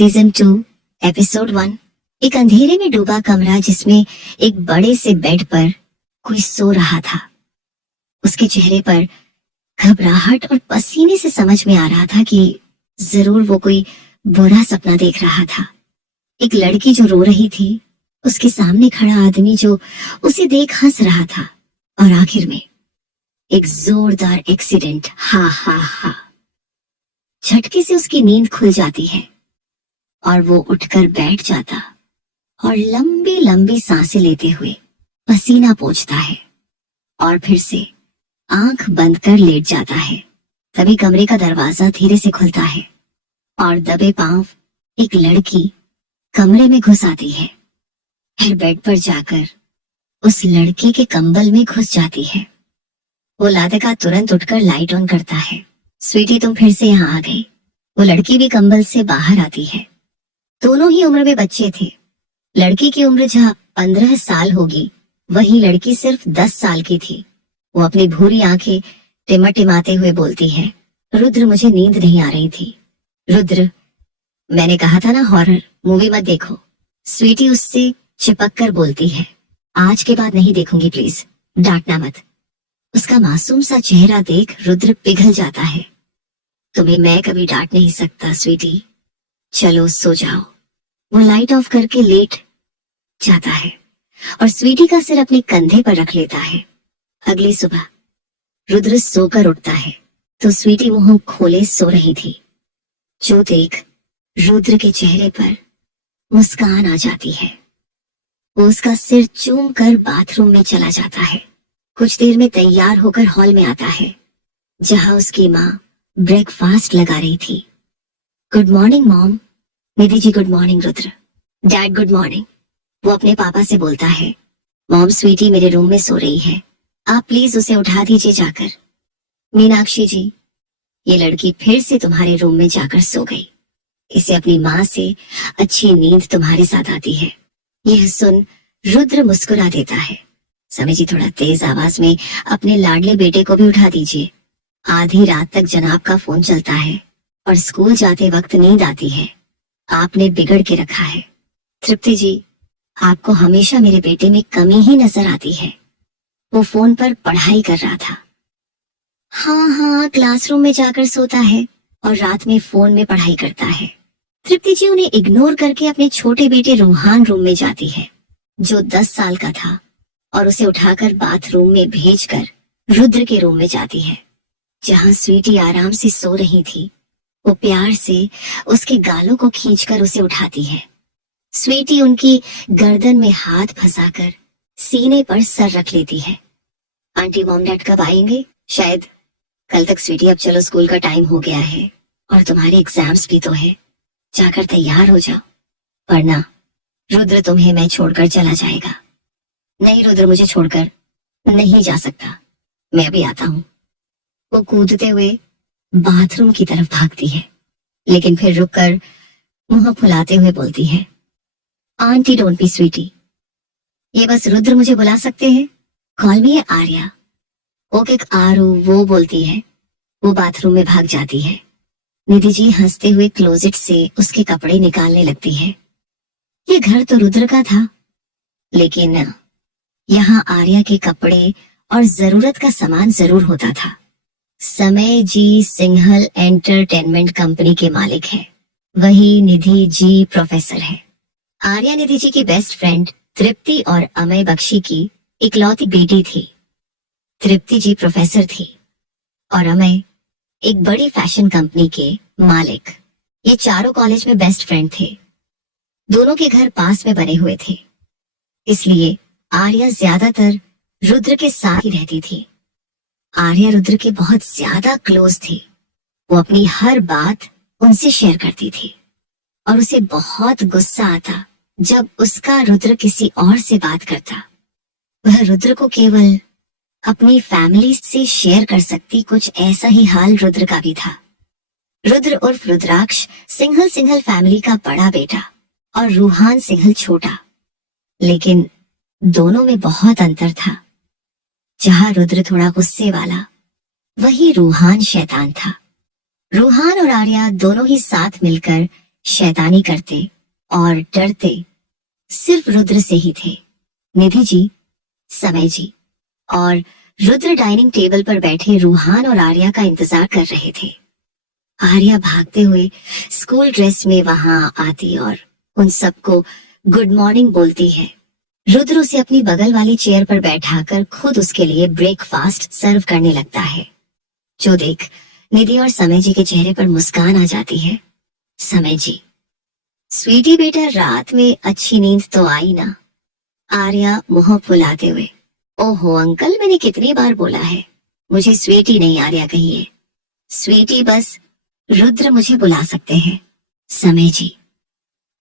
Season 2 episode 1। एक अंधेरे में डूबा कमरा जिसमें एक बड़े से बेड पर कोई सो रहा था। उसके चेहरे पर घबराहट और पसीने से समझ में आ रहा था कि जरूर वो कोई बुरा सपना देख रहा था। एक लड़की जो रो रही थी, उसके सामने खड़ा आदमी जो उसे देख हंस रहा था, और आखिर में एक जोरदार एक्सीडेंट। हा हा हा। झटके से उसकी नींद खुल जाती है और वो उठकर बैठ जाता और लंबी लंबी सांसें लेते हुए पसीना पोंछता है और फिर से आंख बंद कर लेट जाता है। तभी कमरे का दरवाजा धीरे से खुलता है और दबे पांव एक लड़की कमरे में घुस आती है। फिर बेड पर जाकर उस लड़के के कंबल में घुस जाती है। वो लातिका तुरंत उठकर लाइट ऑन करता है। स्वीटी, तुम फिर से यहाँ आ गई। वो लड़की भी कंबल से बाहर आती है। दोनों ही उम्र में बच्चे थे। लड़की की उम्र जहाँ 15 साल होगी, वही लड़की सिर्फ 10 साल की थी। वो अपनी भूरी आंखें टिमटिमाते हुए बोलती है, रुद्र, मुझे नींद नहीं आ रही थी। रुद्र, मैंने कहा था ना हॉरर मूवी मत देखो। स्वीटी उससे चिपक कर बोलती है, आज के बाद नहीं देखूंगी, प्लीज डांटना मत। उसका मासूम सा चेहरा देख रुद्र पिघल जाता है। तुम्हें मैं कभी डांट नहीं सकता स्वीटी, चलो सो जाओ। वो लाइट ऑफ करके लेट जाता है और स्वीटी का सिर अपने कंधे पर रख लेता है। अगली सुबह रुद्र सोकर उठता है तो स्वीटी मुंह खोले सो रही थी, जो देख रुद्र के चेहरे पर मुस्कान आ जाती है। वो उसका सिर चूम कर बाथरूम में चला जाता है। कुछ देर में तैयार होकर हॉल में आता है जहां उसकी माँ ब्रेकफास्ट लगा रही थी। Good morning mom. Nidhi ji good morning. Rudra, dad good morning. वो अपने पापा से बोलता है, मॉम, स्वीटी मेरे रूम में सो रही है, आप प्लीज उसे उठा दीजिए जाकर। मीनाक्षी जी, ये लड़की फिर से तुम्हारे रूम में जाकर सो गई। इसे अपनी माँ से अच्छी नींद तुम्हारे साथ आती है। यह सुन रुद्र मुस्कुरा देता है। समय जी, थोड़ा तेज आवाज में अपने लाडले बेटे को भी उठा दीजिए। आधी रात तक जनाब का फोन चलता है और स्कूल जाते वक्त नींद आती है। आपने बिगड़ के रखा है। तृप्ति जी, आपको हमेशा मेरे बेटे में कमी ही नजर आती है। वो फोन पर पढ़ाई कर रहा था। हाँ, क्लासरूम में जाकर सोता है और रात में फोन में पढ़ाई करता है। तृप्ति जी उन्हें इग्नोर करके अपने छोटे बेटे रूहान रूम में जाती है, जो 10 साल का था, और उसे उठाकर बाथरूम में भेजकर रुद्र के रूम में जाती है जहां स्वीटी आराम से सो रही थी। वो प्यार से उसके गालों को खींचकर उसे उठाती है। स्वीटी उनकी गर्दन में हाथ फंसाकर सीने पर सर रख लेती है। आंटी, मॉम, डैड कब आएंगे? शायद कल तक स्वीटी। अब चलो, स्कूल का टाइम हो गया है और तुम्हारे एग्जाम्स भी तो है। जाकर तैयार हो जाओ, वरना रुद्र तुम्हें मैं छोड़कर चला जाएगा। नहीं रुद्र, मुझे छोड़कर नहीं जा सकता, मैं अभी आता हूँ। वो कूदते हुए बाथरूम की तरफ भागती है, लेकिन फिर रुककर मुंह फुलाते हुए बोलती है, आंटी डोंट बी स्वीटी, ये बस रुद्र मुझे बुला सकते हैं। कॉल मी है आर्या। ओके आरू, वो बोलती है। वो बाथरूम में भाग जाती है। निधि जी हंसते हुए क्लोजेट से उसके कपड़े निकालने लगती है। ये घर तो रुद्र का था, लेकिन यहाँ आर्या के कपड़े और जरूरत का सामान जरूर होता था। समय जी सिंघल एंटरटेनमेंट कंपनी के मालिक है, वही निधि जी प्रोफेसर है। आर्या निधि जी की बेस्ट फ्रेंड तृप्ति और अमय बख्शी की इकलौती बेटी थी। तृप्ति जी प्रोफेसर थी और अमय एक बड़ी फैशन कंपनी के मालिक। ये चारों कॉलेज में बेस्ट फ्रेंड थे। दोनों के घर पास में बने हुए थे, इसलिए आर्या ज्यादातर रुद्र के साथ ही रहती थी। आर्या रुद्र के बहुत ज्यादा क्लोज थी। वो अपनी हर बात उनसे शेयर करती थी और उसे बहुत गुस्सा आता जब उसका रुद्र किसी और से बात करता। वह रुद्र को केवल अपनी फैमिली से शेयर कर सकती। कुछ ऐसा ही हाल रुद्र का भी था। रुद्र उर्फ रुद्राक्ष सिंघल फैमिली का बड़ा बेटा और रूहान सिंघल छोटा, लेकिन दोनों में बहुत अंतर था। जहां रुद्र थोड़ा गुस्से वाला, वही रूहान शैतान था। रूहान और आर्या दोनों ही साथ मिलकर शैतानी करते और डरते सिर्फ रुद्र से ही थे। निधि जी, समय जी और रुद्र डाइनिंग टेबल पर बैठे रूहान और आर्या का इंतजार कर रहे थे। आर्या भागते हुए स्कूल ड्रेस में वहां आती और उन सबको गुड मॉर्निंग बोलती है। रुद्र उसे अपनी बगल वाली चेयर पर बैठाकर खुद उसके लिए ब्रेकफास्ट सर्व करने लगता है, जो देख निधि और समय जी के चेहरे पर मुस्कान आ जाती है। समय जी, स्वीटी बेटा, रात में अच्छी नींद तो आई ना? आर्या मुंह फुलाते हुए, ओहो अंकल, मैंने कितनी बार बोला है मुझे स्वीटी नहीं आर्या कहिए। स्वीटी बस रुद्र मुझे बुला सकते हैं। समय जी,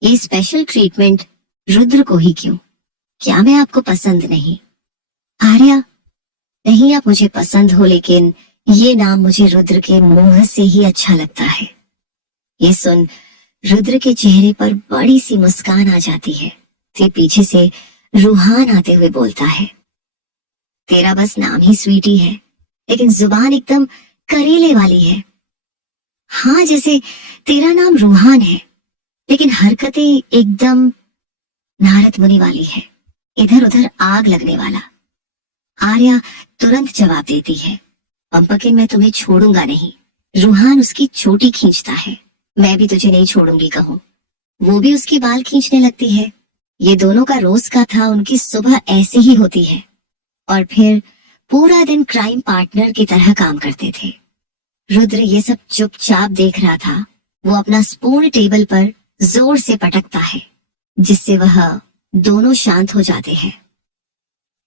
ये स्पेशल ट्रीटमेंट रुद्र को ही क्यों? क्या मैं आपको पसंद नहीं? आर्या, नहीं आप मुझे पसंद हो, लेकिन ये नाम मुझे रुद्र के मुंह से ही अच्छा लगता है। ये सुन रुद्र के चेहरे पर बड़ी सी मुस्कान आ जाती है। फिर पीछे से रूहान आते हुए बोलता है, तेरा बस नाम ही स्वीटी है, लेकिन जुबान एकदम करेले वाली है। हाँ, जैसे तेरा नाम रूहान है, लेकिन हरकतें एकदम नारद मुनि वाली है, इधर उधर आग लगने वाला। आर्या तुरंत जवाब देती है, पंपकिन मैं तुम्हें छोड़ूंगा नहीं। रूहान उसकी चोटी खींचता है, मैं भी तुझे नहीं छोड़ूंगी कहूं। वो भी उसके बाल खींचने लगती है। ये दोनों का रोज का था, उनकी सुबह ऐसे ही होती है और फिर पूरा दिन क्राइम पार्टनर की तरह काम करते थे। रुद्र ये सब चुपचाप देख रहा था। वो अपना स्पून टेबल पर जोर से पटकता है, जिससे वह दोनों शांत हो जाते हैं।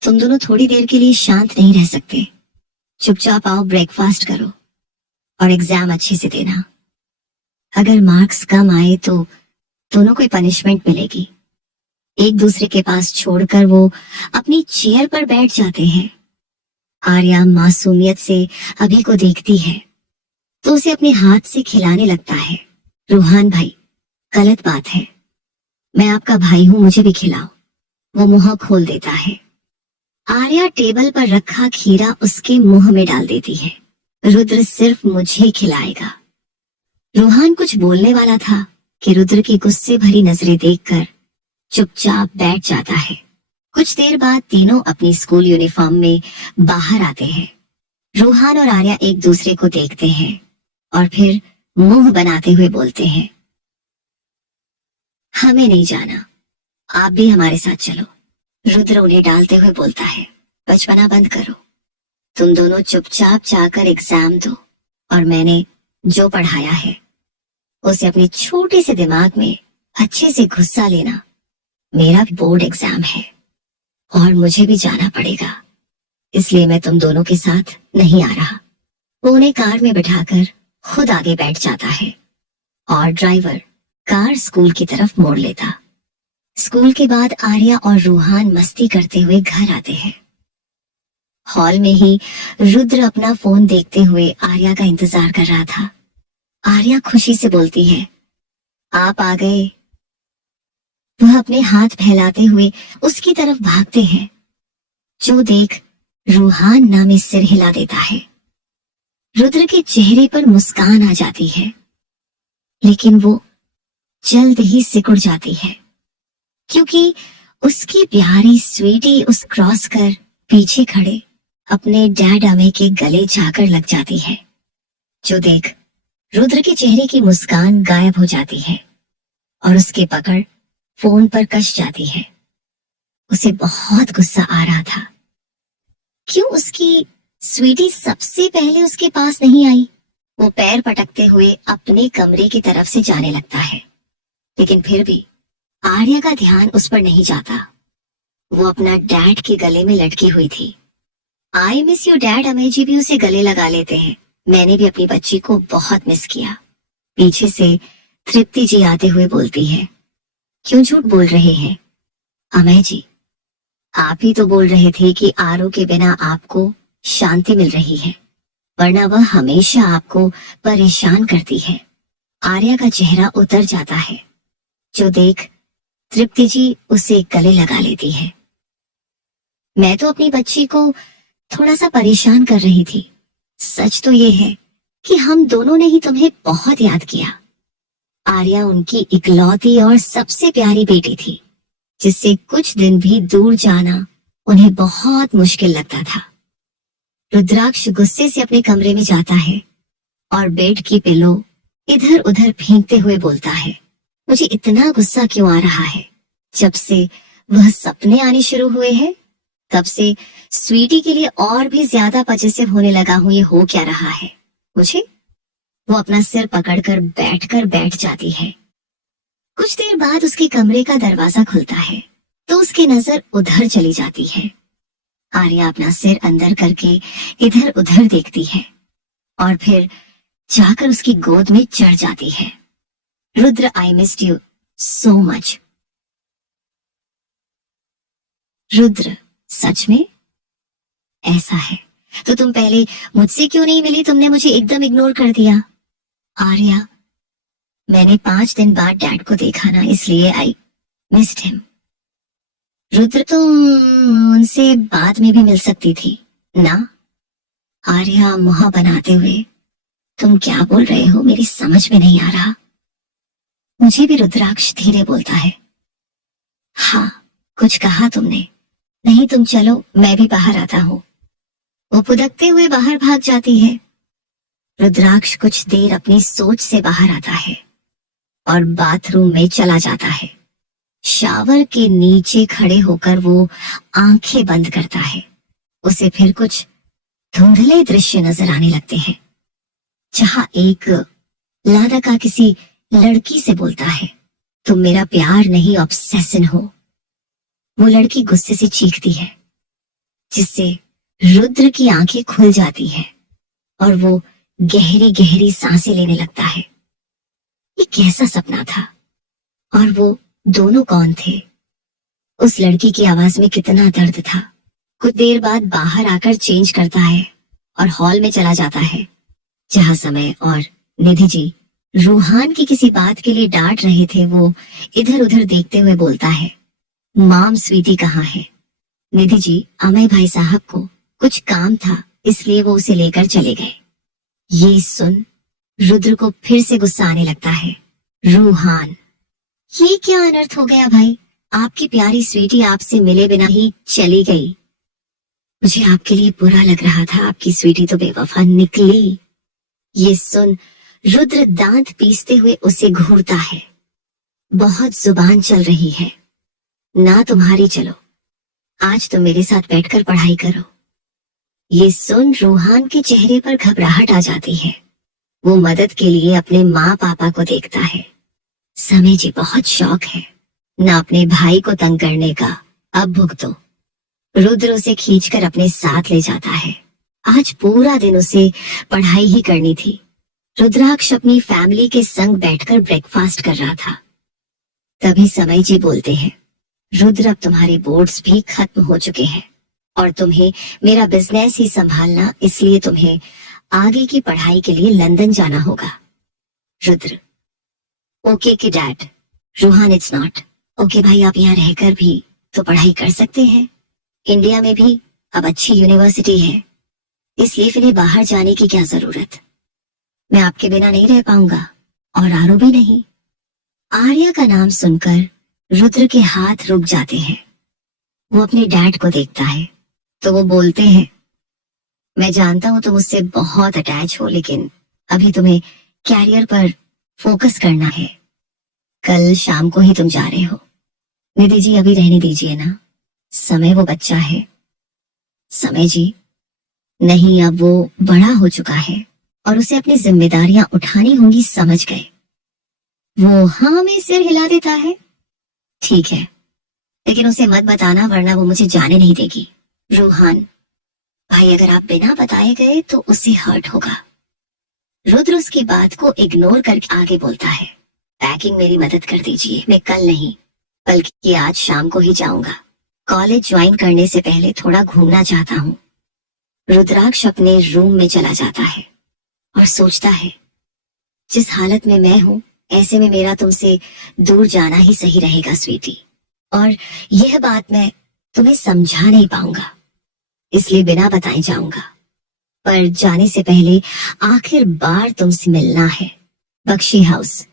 तुम दोनों थोड़ी देर के लिए शांत नहीं रह सकते। चुपचाप आओ, ब्रेकफास्ट करो और एग्जाम अच्छे से देना। अगर मार्क्स कम आए तो दोनों को पनिशमेंट मिलेगी। एक दूसरे के पास छोड़कर वो अपनी चेयर पर बैठ जाते हैं। आर्या मासूमियत से अभी को देखती है तो उसे अपने हाथ से खिलाने लगता है। रूहान भाई, गलत बात है, मैं आपका भाई हूं, मुझे भी खिलाओ। वो मुंह खोल देता है। आर्या टेबल पर रखा खीरा उसके मुंह में डाल देती है। रुद्र सिर्फ मुझे खिलाएगा। रूहान कुछ बोलने वाला था कि रुद्र की गुस्से भरी नजरें देखकर चुपचाप बैठ जाता है। कुछ देर बाद तीनों अपनी स्कूल यूनिफॉर्म में बाहर आते हैं। रूहान और आर्या एक दूसरे को देखते हैं और फिर मुंह बनाते हुए बोलते हैं, हमें नहीं जाना, आप भी हमारे साथ चलो। रुद्र उन्हें डालते हुए बोलता है, बचपना बंद करो, तुम दोनों चुपचाप जाकर एग्जाम दो और मैंने जो पढ़ाया है उसे अपने छोटे से दिमाग में अच्छे से घुसा लेना। मेरा बोर्ड एग्जाम है और मुझे भी जाना पड़ेगा, इसलिए मैं तुम दोनों के साथ नहीं आ रहा। वो उन्हें कार में बिठाकर खुद आगे बैठ जाता है और ड्राइवर कार स्कूल की तरफ मोड़ लेता। स्कूल के बाद आर्या और रूहान मस्ती करते हुए घर आते हैं। हॉल में ही रुद्र अपना फोन देखते हुए आर्या का इंतजार कर रहा था। आर्या खुशी से बोलती है, आप आ गए। वह अपने हाथ फैलाते हुए उसकी तरफ भागते हैं, जो देख रूहान नामे सिर हिला देता है। रुद्र के चेहरे पर मुस्कान आ जाती है, लेकिन वो जल्द ही सिकुड़ जाती है, क्योंकि उसकी प्यारी स्वीटी उस क्रॉस कर पीछे खड़े अपने डैड अमे के गले जाकर लग जाती है, जो देख रुद्र के चेहरे की मुस्कान गायब हो जाती है और उसकी पकड़ फोन पर कस जाती है। उसे बहुत गुस्सा आ रहा था, क्यों उसकी स्वीटी सबसे पहले उसके पास नहीं आई। वो पैर पटकते हुए अपने कमरे की तरफ से जाने लगता है, लेकिन फिर भी आर्या का ध्यान उस पर नहीं जाता। वो अपना डैड के गले में लटकी हुई थी। I miss you dad, Amey ji भी उसे गले लगा लेते हैं। मैंने भी अपनी बच्ची को बहुत मिस किया। पीछे से तृप्ति जी आते हुए बोलती है, क्यों झूठ बोल रहे हैं अमेय जी? आप ही तो बोल रहे थे कि आरो के बिना आपको शांति मिल रही है, वरना वह हमेशा आपको परेशान करती है। आर्या का चेहरा उतर जाता है, जो देख तृप्ति जी उसे गले लगा लेती है। मैं तो अपनी बच्ची को थोड़ा सा परेशान कर रही थी। सच तो ये है कि हम दोनों ने ही तुम्हें बहुत याद किया। आर्या उनकी इकलौती और सबसे प्यारी बेटी थी, जिससे कुछ दिन भी दूर जाना उन्हें बहुत मुश्किल लगता था। रुद्राक्ष गुस्से से अपने कमरे में जाता है और बेड की पिलो इधर उधर फेंकते हुए बोलता है, मुझे इतना गुस्सा क्यों आ रहा है? जब से वह सपने आने शुरू हुए हैं, तब से स्वीटी के लिए और भी ज्यादा पजेसिव होने लगा हूं। ये हो क्या रहा है मुझे? वो अपना सिर पकड़कर बैठ जाती है। कुछ देर बाद उसके कमरे का दरवाजा खुलता है तो उसकी नजर उधर चली जाती है। आर्या अपना सिर अंदर करके इधर उधर देखती है और फिर जाकर उसकी गोद में चढ़ जाती है। Rudra, I missed you so much. Rudra, सच में? ऐसा है तो तुम पहले मुझसे क्यों नहीं मिली? तुमने मुझे एकदम इग्नोर कर दिया। आर्या, मैंने 5 दिन बाद डैड को देखा ना, इसलिए आई मिस्ड हिम। रुद्र, तुम उनसे बाद में भी मिल सकती थी ना? आर्या मुंह बनाते हुए, तुम क्या बोल रहे हो? मेरी समझ में नहीं आ रहा। मुझे भी रुद्राक्ष धीरे बोलता है। हाँ, कुछ कहा तुमने? नहीं, तुम चलो, मैं भी बाहर आता हूँ। वो पुदकते हुए बाहर भाग जाती है। रुद्राक्ष कुछ देर अपनी सोच से बाहर आता है और बाथरूम में चला जाता है। शावर के नीचे खड़े होकर वो आंखें बंद करता है। उसे फिर कुछ धुंधले दृश्य नजर आने लगते हैं, जहां एक लाड़का किसी लड़की से बोलता है, तुम मेरा प्यार नहीं ऑब्सेशन हो। वो लड़की गुस्से से चीखती है, जिससे रुद्र की आंखें खुल जाती हैं और वो गहरी गहरी सांसें लेने लगता है। ये कैसा सपना था? और वो दोनों कौन थे? उस लड़की की आवाज में कितना दर्द था। कुछ देर बाद बाहर आकर चेंज करता है और हॉल में चला जाता है, जहां समय और निधि जी रूहान की किसी बात के लिए डांट रहे थे। वो इधर उधर देखते हुए बोलता है, माम स्वीटी कहाँ है? निधि जी, अमय भाई साहब को कुछ काम था, इसलिए वो उसे लेकर चले गए। ये सुन रुद्र को फिर से गुस्सा आने लगता है। रूहान, ये क्या अनर्थ हो गया भाई? आपकी प्यारी स्वीटी आपसे मिले बिना ही चली गई। मुझे आपके लिए बुरा लग रहा था, आपकी स्वीटी तो बेवफा निकली। ये सुन रुद्र दांत पीसते हुए उसे घूरता है। बहुत जुबान चल रही है ना तुम्हारी, चलो आज तुम मेरे साथ बैठकर पढ़ाई करो। ये सुन रूहान के चेहरे पर घबराहट आ जाती है। वो मदद के लिए अपने माँ पापा को देखता है। समय जी बहुत शौक है ना अपने भाई को तंग करने का, अब भुगतो। रुद्र उसे खींचकर अपने साथ ले जाता है। आज पूरा दिन उसे पढ़ाई ही करनी थी। रुद्राक्ष अपनी फैमिली के संग बैठकर ब्रेकफास्ट कर रहा था। तभी समय जी बोलते हैं, रुद्र, अब तुम्हारे बोर्ड्स भी खत्म हो चुके हैं और तुम्हें मेरा बिजनेस ही संभालना, इसलिए तुम्हें आगे की पढ़ाई के लिए लंदन जाना होगा। रुद्र, ओके के dad. Ruhaan, it's not okay भाई, आप यहाँ रहकर भी तो पढ़ाई कर सकते हैं। इंडिया में भी अब अच्छी यूनिवर्सिटी है, इसलिए फिर बाहर जाने की क्या जरूरत? मैं आपके बिना नहीं रह पाऊंगा और आरो भी नहीं। आर्या का नाम सुनकर रुद्र के हाथ रुक जाते हैं। वो अपने डैड को देखता है तो वो बोलते हैं, मैं जानता हूं तुम मुझसे बहुत अटैच हो, लेकिन अभी तुम्हें कैरियर पर फोकस करना है। कल शाम को ही तुम जा रहे हो। निधि जी, अभी रहने दीजिए ना, समय वो बच्चा है। समय जी, नहीं, अब वो बड़ा हो चुका है और उसे अपनी जिम्मेदारियां उठानी होंगी, समझ गए? वो हाँ में सिर हिला देता है। ठीक है, लेकिन उसे मत बताना, वरना वो मुझे जाने नहीं देगी। रूहान भाई, अगर आप बिना बताए गए तो उसे हर्ट होगा। रुद्र उसकी बात को इग्नोर करके आगे बोलता है, पैकिंग मेरी मदद कर दीजिए, मैं कल नहीं बल्कि आज शाम को ही जाऊंगा। कॉलेज ज्वाइन करने से पहले थोड़ा घूमना चाहता हूँ। रुद्राक्ष अपने रूम में चला जाता है और सोचता है, जिस हालत में मैं हूँ, ऐसे में मेरा तुमसे दूर जाना ही सही रहेगा स्वीटी, और यह बात मैं तुम्हें समझा नहीं पाऊंगा, इसलिए बिना बताए जाऊंगा। पर जाने से पहले आखिर बार तुमसे मिलना है। बख्शी हाउस,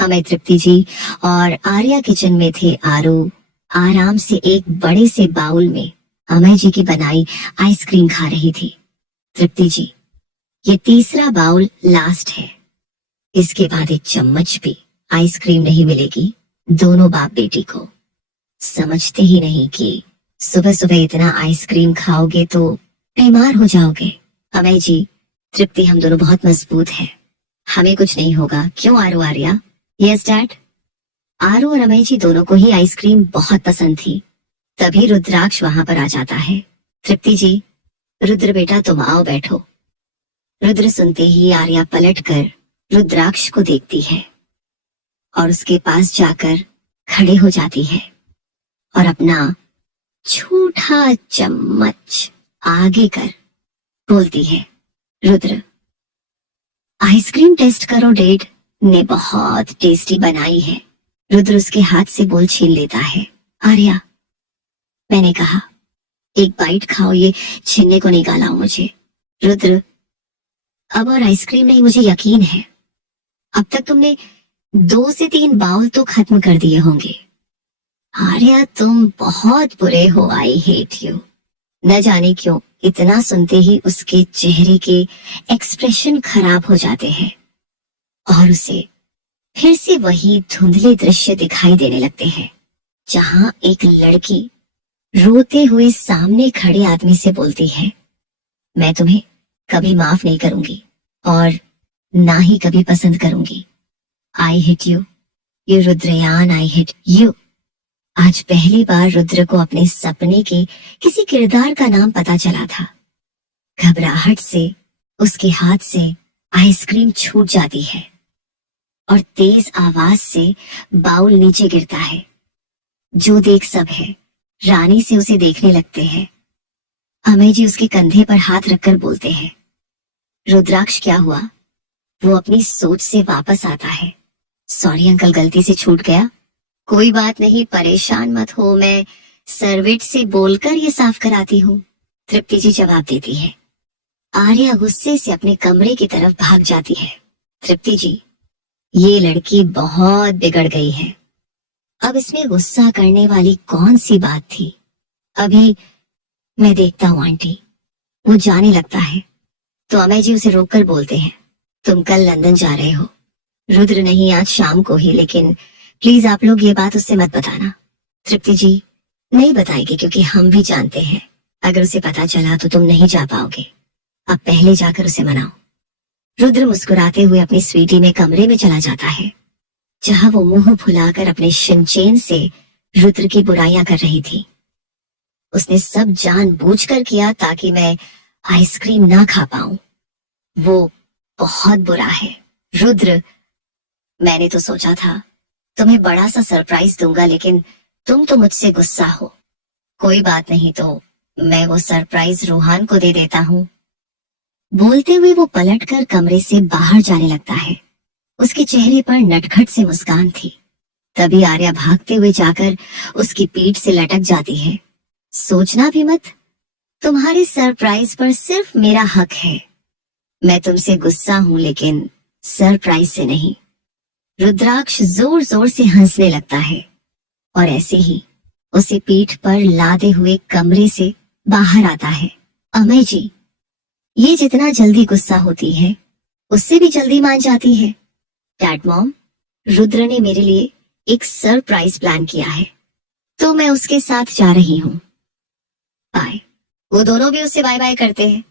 अमय, तृप्ति जी और आर्या किचन में थे। आरू आराम से एक बड़े से बाउल में अमय जी की बनाई आइसक्रीम खा रही थी। तृप्ति जी, ये तीसरा बाउल लास्ट है, इसके बाद एक चम्मच भी आइसक्रीम नहीं मिलेगी दोनों बाप बेटी को। समझते ही नहीं कि सुबह सुबह इतना आइसक्रीम खाओगे तो बीमार हो जाओगे। अमय जी, तृप्ति, हम दोनों बहुत मजबूत हैं, हमें कुछ नहीं होगा। क्यों आरू? Arya, yes dad. आरू और अमय जी दोनों को ही आइसक्रीम बहुत पसंद थी। तभी रुद्राक्ष वहां पर आ जाता है। तृप्ति जी, रुद्र बेटा तुम आओ, बैठो। रुद्र सुनते ही आर्या पलटकर रुद्राक्ष को देखती है और उसके पास जाकर खड़े हो जाती है और अपना छोटा चम्मच आगे कर बोलती है, रुद्र, आइसक्रीम टेस्ट करो, डैड ने बहुत टेस्टी बनाई है। रुद्र उसके हाथ से बोल छीन लेता है। आर्या, मैंने कहा एक बाइट खाओ, ये छीनने को निकाला हूं मुझे। रुद्र, अब और आइसक्रीम नहीं, मुझे यकीन है अब तक तुमने 2 से 3 बाउल तो खत्म कर दिए होंगे। आर्या, तुम बहुत बुरे हो, आई हेट यू। न जाने क्यों इतना सुनते ही उसके चेहरे के एक्सप्रेशन खराब हो जाते हैं और उसे फिर से वही धुंधले दृश्य दिखाई देने लगते हैं जहां एक लड़की रोते हुए सामने खड़े आदमी से बोलती है, मैं तुम्हें कभी माफ नहीं करूंगी और ना ही कभी पसंद करूंगी। आई हिट यू, यू रुद्रयान, आई हिट यू। आज पहली बार रुद्र को अपने सपने के किसी किरदार का नाम पता चला था। घबराहट से उसके हाथ से आइसक्रीम छूट जाती है और तेज आवाज से बाउल नीचे गिरता है। जो देख सब है, रानी से उसे देखने लगते हैं। अमय जी उसके कंधे पर हाथ रखकर बोलते हैं, रुद्राक्ष क्या हुआ? वो अपनी सोच से वापस आता है। सॉरी अंकल, गलती से छूट गया। कोई बात नहीं, परेशान मत हो, मैं सर्वेंट से बोलकर ये साफ कराती हूँ, तृप्ति जी जवाब देती है। आर्या गुस्से से अपने कमरे की तरफ भाग जाती है। तृप्ति जी, ये लड़की बहुत बिगड़ गई है। अब इसमें गुस्सा करने वाली कौन सी बात थी? अभी मैं देखता हूँ आंटी। वो जाने लगता है तो अमय जी उसे रोककर बोलते हैं, तुम कल लंदन जा रहे हो। रुद्र नहीं, आज शाम को ही, लेकिन प्लीज आप लोग ये बात उससे मत बताना। तृप्ति जी, नहीं बताएगी क्योंकि हम भी जानते हैं अगर उसे पता चला तो तुम नहीं जा पाओगे। अब पहले जाकर उसे मनाओ। रुद्र मुस्कुराते हुए अपनी स्वीटी में कमरे में चला जाता है जहां वो मुंह फुलाकर अपने शिनचेन से रुद्र की बुराइयां कर रही थी। उसने सब जानबूझकर किया ताकि मैं आइसक्रीम ना खा पाऊं। वो बहुत बुरा है। रुद्र, मैंने तो सोचा था तुम्हें बड़ा सा सरप्राइज दूंगा, लेकिन तुम तो मुझसे गुस्सा हो। कोई बात नहीं, तो मैं वो सरप्राइज रोहान को दे देता हूँ। बोलते हुए वो पलटकर कमरे से बाहर जाने लगता है। उसके चेहरे पर नटखट से मुस्कान थी। तभी आर्या भागते हुए जाकर उसकी पीठ से लटक जाती है। सोचना भी मत, तुम्हारे सरप्राइज पर सिर्फ मेरा हक है। मैं तुमसे गुस्सा हूं, लेकिन सरप्राइज से नहीं। रुद्राक्ष जोर जोर से हंसने लगता है और ऐसे ही उसे पीठ पर लादे हुए कमरे से बाहर आता है। अमय जी, ये जितना जल्दी गुस्सा होती है उससे भी जल्दी मान जाती है। डैड मॉम, रुद्र ने मेरे लिए एक सरप्राइज प्लान किया है तो मैं उसके साथ जा रही हूँ। बाय। वो दोनों भी उससे बाय बाय करते हैं।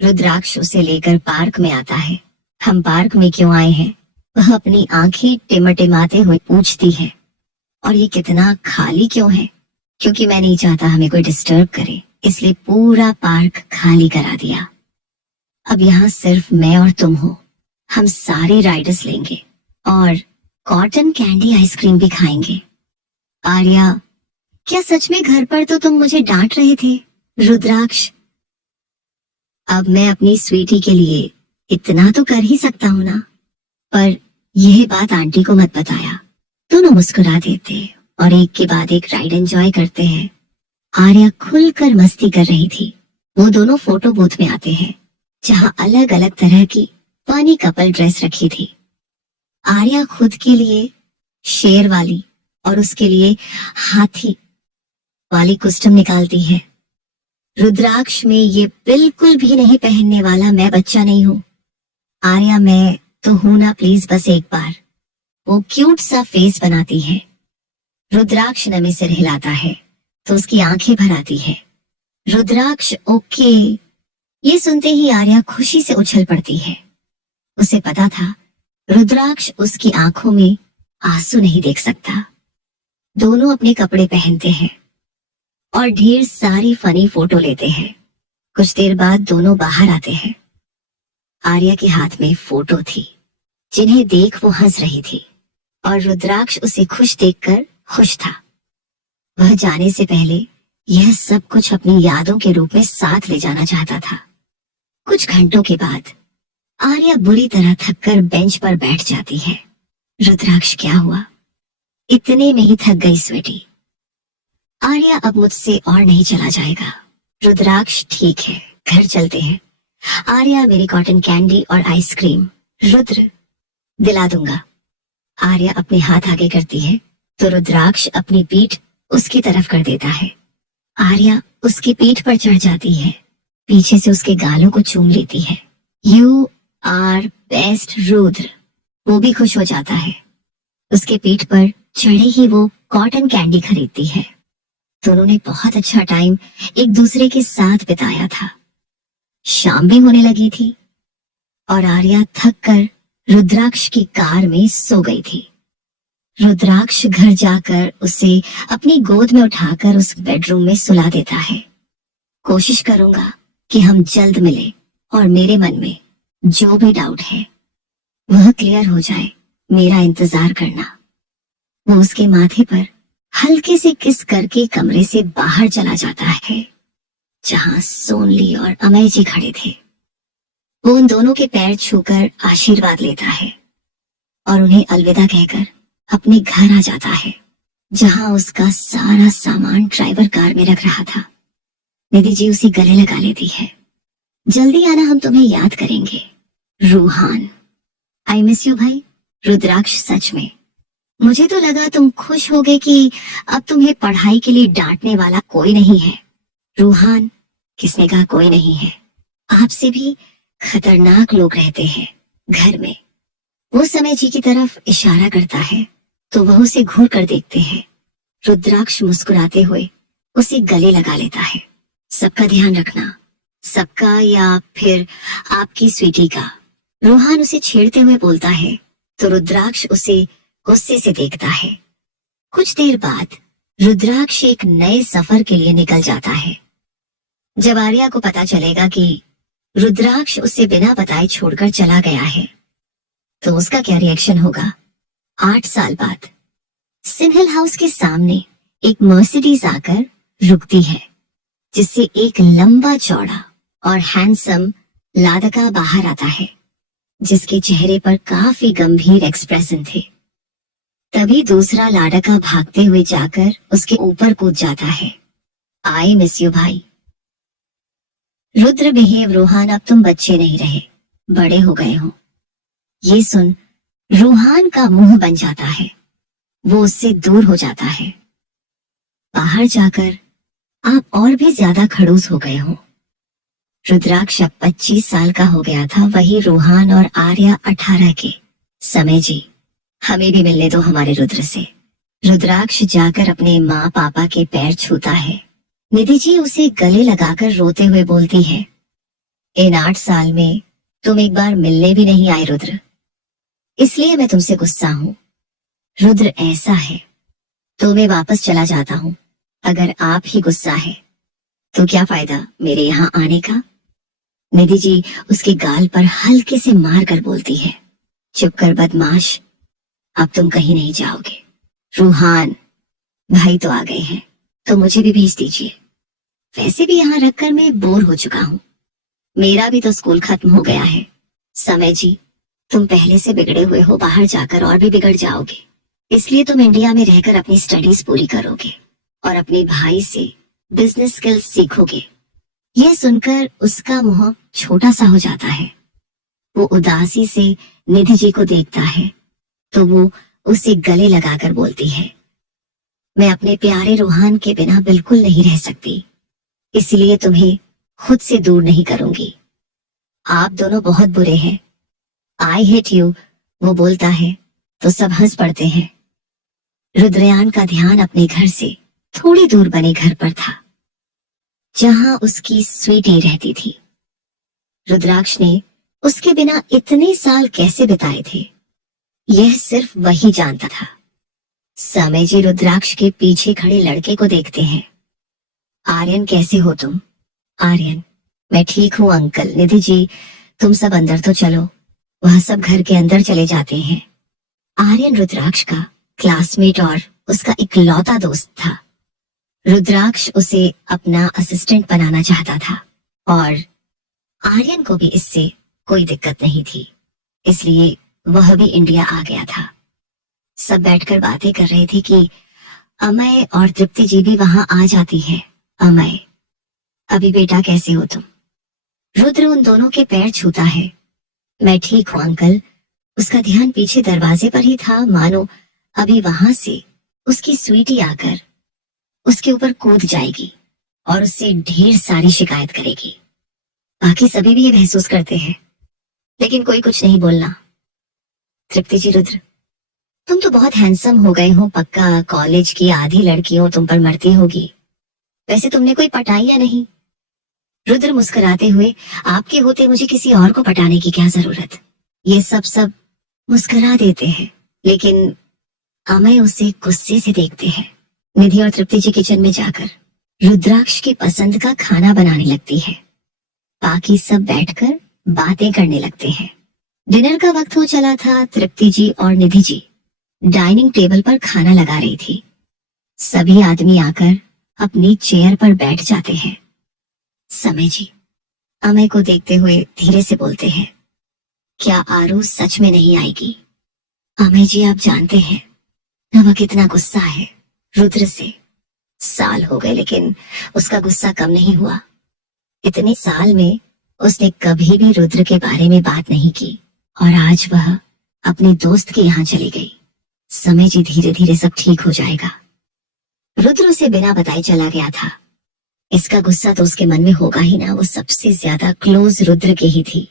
रुद्राक्ष उसे लेकर पार्क में आता है। हम पार्क में क्यों आए हैं? वह अपनी आंखें टिमटिमाते हुए पूछती है। और ये कितना खाली क्यों है? क्योंकि मैं नहीं चाहता हमें कोई डिस्टर्ब करे, इसलिए पूरा पार्क खाली करा दिया। अब यहाँ सिर्फ मैं और तुम हो। हम सारे राइडर्स लेंगे और कॉटन कैंडी आइसक्रीम भी खाएंगे। आर्या, क्या सच में घर पर तो तुम मुझे डांट रहे थे? रुद्राक्ष, अब मैं अपनी स्वीटी के लिए इतना तो कर ही सकता हूँ ना। पर यह बात आंटी को मत बताया। दोनों मुस्कुरा देते और एक के बाद एक राइड एंजॉय करते हैं। आर्या खुलकर मस्ती कर रही थी। वो दोनों फोटो बूथ में आते हैं जहाँ अलग अलग तरह की फनी कपल ड्रेस रखी थी। आर्या खुद के लिए शेर वाली और उसके लिए हाथी वाली कस्टम निकालती है। रुद्राक्ष में ये बिल्कुल भी नहीं पहनने वाला मैं बच्चा नहीं हूं। आर्या मैं तो हूं ना, प्लीज बस एक बार। वो क्यूट सा फेस बनाती है। रुद्राक्ष नमी सिर हिलाता है तो उसकी आंखें भर आती है। रुद्राक्ष ओके। ये सुनते ही आर्या खुशी से उछल पड़ती है। उसे पता था रुद्राक्ष उसकी आंखों में आंसू नहीं देख सकता। दोनों अपने कपड़े पहनते हैं और ढेर सारी फनी फोटो लेते हैं। कुछ देर बाद दोनों बाहर आते हैं। आर्या के हाथ में फोटो थी जिन्हें देख वो हंस रही थी और रुद्राक्ष उसे खुश देखकर खुश था। वह जाने से पहले यह सब कुछ अपनी यादों के रूप में साथ ले जाना चाहता था। कुछ घंटों के बाद आर्या बुरी तरह थककर बेंच पर बैठ जाती है। रुद्राक्ष क्या हुआ? इतने में ही थक गई स्वीटी। आर्या अब मुझसे और नहीं चला जाएगा। रुद्राक्ष ठीक है, घर चलते हैं। आर्या मेरी कॉटन कैंडी और आइसक्रीम। रुद्र दिला दूंगा। आर्या अपने हाथ आगे करती है तो रुद्राक्ष अपनी पीठ उसकी तरफ कर देता है। आर्या उसकी पीठ पर चढ़ जाती है, पीछे से उसके गालों को चूम लेती है। You are best Rudra. वो भी खुश हो जाता है। उसके पीठ पर चढ़े ही वो कॉटन कैंडी खरीदती है। दोनों ने बहुत अच्छा टाइम एक दूसरे के साथ बिताया था। शाम भी होने लगी थी और आर्या थक कर रुद्राक्ष की कार में सो गई थी। रुद्राक्ष घर जाकर उसे अपनी गोद में उठाकर उस बेडरूम में सुला देता है। कोशिश करूंगा कि हम जल्द मिले और मेरे मन में जो भी डाउट है वह क्लियर हो जाए। मेरा इंतजार करना। वो उसके माथे पर हल्के से किस करके कमरे से बाहर चला जाता है जहां सोनली और अमय जी खड़े थे। वो उन दोनों के पैर छूकर आशीर्वाद लेता है और उन्हें अलविदा कहकर अपने घर आ जाता है जहां उसका सारा सामान ड्राइवर कार में रख रहा था। निधि जी उसे गले लगा लेती है। जल्दी आना, हम तुम्हें याद करेंगे। रूहान। आई मिस यू भाई। रुद्राक्ष सच में। मुझे तो लगा तुम खुश होगे कि अब तुम्हें पढ़ाई के लिए डांटने वाला कोई नहीं है। रूहान। किसने कहा कोई नहीं है? आपसे भी खतरनाक लोग रहते हैं घर में। वो समय जी की तरफ इशारा करता है तो वह उसे घूर कर देखते हैं। रुद्राक्ष मुस्कुराते हुए उसे गले लगा लेता है। सबका ध्यान रखना। सबका या फिर आपकी स्वीटी का? रोहान उसे छेड़ते हुए बोलता है तो रुद्राक्ष उसे गुस्से से देखता है। कुछ देर बाद रुद्राक्ष एक नए सफर के लिए निकल जाता है। जब आर्या को पता चलेगा कि रुद्राक्ष उसे बिना बताए छोड़कर चला गया है तो उसका क्या रिएक्शन होगा? 8 साल बाद सिन्हल हाउस के सामने एक मर्सिडीज आकर रुकती है जिससे एक लंबा चौड़ा और हैंडसम लादका बाहर आता है जिसके चेहरे पर काफी गंभीर एक्सप्रेशन थे। तभी दूसरा लाडका भागते हुए जाकर उसके ऊपर कूद जाता है। आई मिस यू भाई। रुद्र बिहेव। रूहान अब तुम बच्चे नहीं रहे, बड़े हो गए हो। ये सुन रूहान का मुंह बन जाता है। वो उससे दूर हो जाता है। बाहर जाकर आप और भी ज्यादा खड़ूस हो गए हो। रुद्राक्ष अब 25 साल का हो गया था, वही रूहान और आर्या 18 के। समय जी हमें भी मिलने दो हमारे रुद्र से। रुद्राक्ष जाकर अपने माँ पापा के पैर छूता है। निधि जी उसे गले लगाकर रोते हुए बोलती है, इन 8 साल में तुम एक बार मिलने भी नहीं आए रुद्र, इसलिए मैं तुमसे गुस्सा हूँ। रुद्र ऐसा है तो मैं वापस चला जाता हूँ। अगर आप ही गुस्सा है तो क्या फायदा मेरे यहाँ आने का? निधि जी उसके गाल पर हल्के से मार कर बोलती है, चुप कर बदमाश, अब तुम कहीं नहीं जाओगे। रूहान भाई तो आ गए हैं तो मुझे भी भेज दीजिए। वैसे भी यहाँ रखकर मैं बोर हो चुका हूँ। मेरा भी तो स्कूल खत्म हो गया है। समय जी तुम पहले से बिगड़े हुए हो, बाहर जाकर और भी बिगड़ जाओगे, इसलिए तुम इंडिया में रहकर अपनी स्टडीज पूरी करोगे और अपने भाई से बिजनेस स्किल्स सीखोगे। यह सुनकर उसका मुंह छोटा सा हो जाता है। वो उदासी से निधि जी को देखता है तो वो उसे गले लगाकर बोलती है, मैं अपने प्यारे रूहान के बिना बिल्कुल नहीं रह सकती, इसलिए तुम्हें खुद से दूर नहीं करूंगी। आप दोनों बहुत बुरे हैं। आई हेट यू, वो बोलता है तो सब हंस पड़ते हैं। रुद्रयान का ध्यान अपने घर से थोड़ी दूर बने घर पर था, जहां उसकी स्वीटी रहती थी। रुद्राक्ष ने उसके बिना इतने साल कैसे बिताए थे, यह सिर्फ वही जानता था। समय जी रुद्राक्ष के पीछे खड़े लड़के को देखते हैं। आर्यन, कैसे हो तुम? आर्यन, मैं ठीक हूँ अंकल। निधि जी, तुम सब अंदर तो चलो। वह सब घर के अंदर चले जाते हैं। आर्यन रुद्राक्ष का क्लासमेट और उसका इकलौता दोस्त था। रुद्राक्ष उसे अपना असिस्टेंट बनाना चाहता था और आर्यन को भी इससे कोई दिक्कत नहीं थी, इसलिए वह भी इंडिया आ गया था। सब बैठकर बातें कर रहे थे कि अमय और तृप्ति जी भी वहां आ जाती है। अमय, अभी बेटा कैसे हो तुम? रुद्र उन दोनों के पैर छूता है। मैं ठीक हूं अंकल। उसका ध्यान पीछे दरवाजे पर ही था, मानो अभी वहां से उसकी स्वीटी आकर उसके ऊपर कूद जाएगी और उससे ढेर सारी शिकायत करेगी। बाकी सभी भी ये महसूस करते हैं, लेकिन कोई कुछ नहीं बोलना। तृप्ति जी, रुद्र, तुम तो बहुत हैंडसम हो गए हो। पक्का कॉलेज की आधी लड़कियों तुम पर मरती होगी। वैसे तुमने कोई पटाई या नहीं? रुद्र मुस्कुराते हुए, आपके होते मुझे किसी और को पटाने की क्या जरूरत। ये सब मुस्कुरा देते हैं, लेकिन अमय उसे गुस्से से देखते हैं। निधि और तृप्ति जी किचन में जाकर रुद्राक्ष की पसंद का खाना बनाने लगती है। बाकी सब बैठकर बातें करने लगते हैं। डिनर का वक्त हो चला था। तृप्ति जी और निधि जी डाइनिंग टेबल पर खाना लगा रही थी। सभी आदमी आकर अपनी चेयर पर बैठ जाते हैं। समय जी अमय को देखते हुए धीरे से बोलते हैं, क्या आरू सच में नहीं आएगी? अमय जी, आप जानते हैं ना वह कितना गुस्सा है रुद्र से। साल हो गए लेकिन उसका गुस्सा कम नहीं हुआ। इतने साल में उसने कभी भी रुद्र के बारे में बात नहीं की और आज वह अपने दोस्त के यहाँ चली गई। समय जी, धीरे धीरे सब ठीक हो जाएगा। रुद्र उसे बिना बताए चला गया था। इसका गुस्सा तो उसके मन में होगा ही ना, वो सबसे ज्यादा क्लोज रुद्र के ही थी।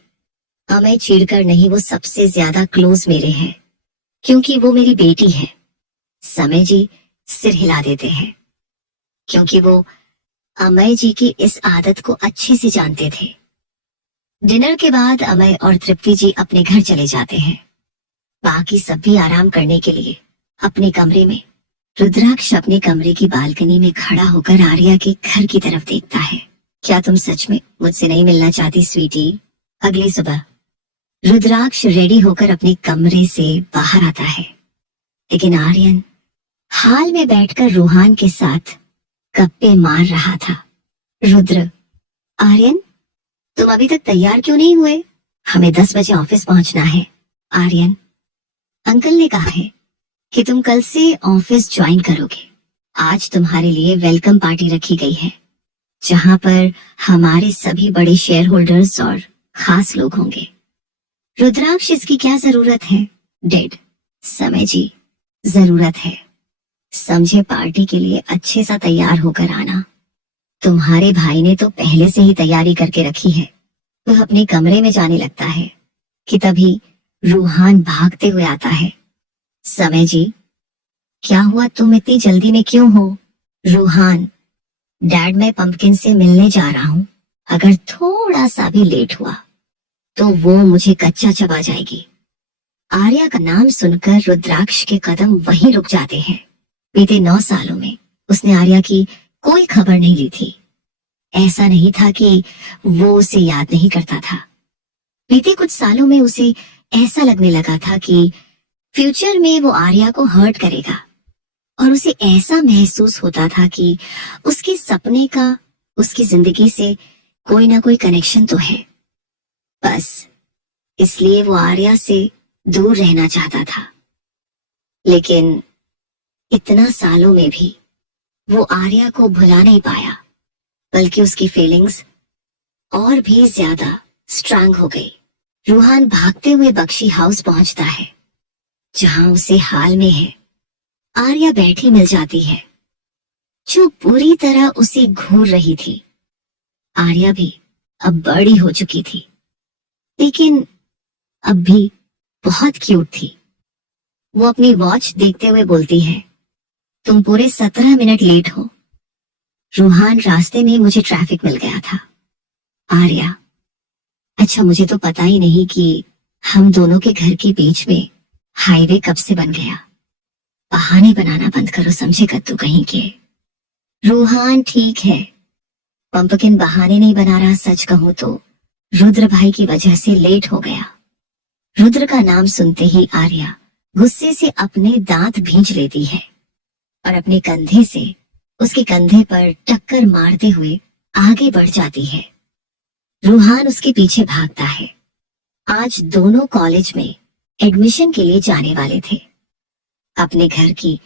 अमय चिढ़कर नहीं, वो सबसे ज्यादा क्लोज मेरे हैं, क्योंकि वो मेरी बेटी है। समय जी सिर हिला देते हैं, क्योंकि वो अमय जी की इस आदत को अच्छे से जानते थे। डिनर के बाद अमय और तृप्ति जी अपने घर चले जाते हैं। बाकी सब भी आराम करने के लिए अपने कमरे में। रुद्राक्ष अपने कमरे की बालकनी में खड़ा होकर आर्या के घर की तरफ देखता है। क्या तुम सच में मुझसे नहीं मिलना चाहती स्वीटी? अगली सुबह रुद्राक्ष रेडी होकर अपने कमरे से बाहर आता है, लेकिन आर्यन हाल में बैठकर रूहान के साथ गप्पे मार रहा था। रुद्र, आर्यन, तुम अभी तक तैयार क्यों नहीं हुए? हमें 10 बजे ऑफिस पहुंचना है। आर्यन, अंकल ने कहा है कि तुम कल से ऑफिस ज्वाइन करोगे। आज तुम्हारे लिए वेलकम पार्टी रखी गई है, जहां पर हमारे सभी बड़े शेयर होल्डर्स और खास लोग होंगे। रुद्राक्ष, इसकी क्या जरूरत है? डेड। समय जी, जरूरत है। समझे, पार्टी के लिए अच्छे सा तैयार होकर आना। तुम्हारे भाई ने तो पहले से ही तैयारी करके रखी है। वह अपने कमरे में जाने लगता है कि तभी रूहान भागते हुए आता है। समय जी, क्या हुआ? तुम इतनी जल्दी में क्यों हो? रूहान, डैड, मैं पंपकिन से मिलने जा रहा हूँ। अगर थोड़ा सा भी लेट हुआ तो वो मुझे कच्चा चबा जाएगी। आर्या का नाम सुनकर रुद्राक्ष के कदम वहीं रुक जाते हैं। बीते 9 सालों में उसने आर्या की कोई खबर नहीं ली थी। ऐसा नहीं था कि वो उसे याद नहीं करता था। बीते कुछ सालों में उसे ऐसा लगने लगा था कि फ्यूचर में वो आर्या को हर्ट करेगा, और उसे ऐसा महसूस होता था कि उसके सपने का उसकी जिंदगी से कोई ना कोई कनेक्शन तो है। बस इसलिए वो आर्या से दूर रहना चाहता था। लेकिन इतना सालों में भी वो आर्या को भुला नहीं पाया, बल्कि उसकी फीलिंग्स और भी ज्यादा स्ट्रांग हो गई। रूहान भागते हुए बख्शी हाउस पहुंचता है, जहां उसे हाल में है आर्या बैठी मिल जाती है, जो पूरी तरह उसे घूर रही थी। आर्या भी अब बड़ी हो चुकी थी, लेकिन अब भी बहुत क्यूट थी। वो अपनी वॉच देखते हुए बोलती है, तुम पूरे 17 मिनट लेट हो। रूहान, रास्ते में मुझे ट्रैफिक मिल गया था। आर्या, अच्छा मुझे तो पता ही नहीं कि हम दोनों के घर के बीच में हाईवे कब से बन गया। बहाने बनाना बंद करो, समझे कद्दू कहीं के। रूहान, ठीक है, पंपकिन बहाने नहीं बना रहा। सच कहूं तो रुद्र भाई की वजह से लेट हो गया। रुद्र का नाम सुनते ही आर्या गुस्से से अपने दांत भींच लेती है और अपने कंधे से उसके कंधे पर टक्कर मारते हुए आगे बढ़ जाती है। रूहान उसके पीछे भागता है। आज दोनों कॉलेज में एडमिशन के लिए जाने वाले थे। अपने घर की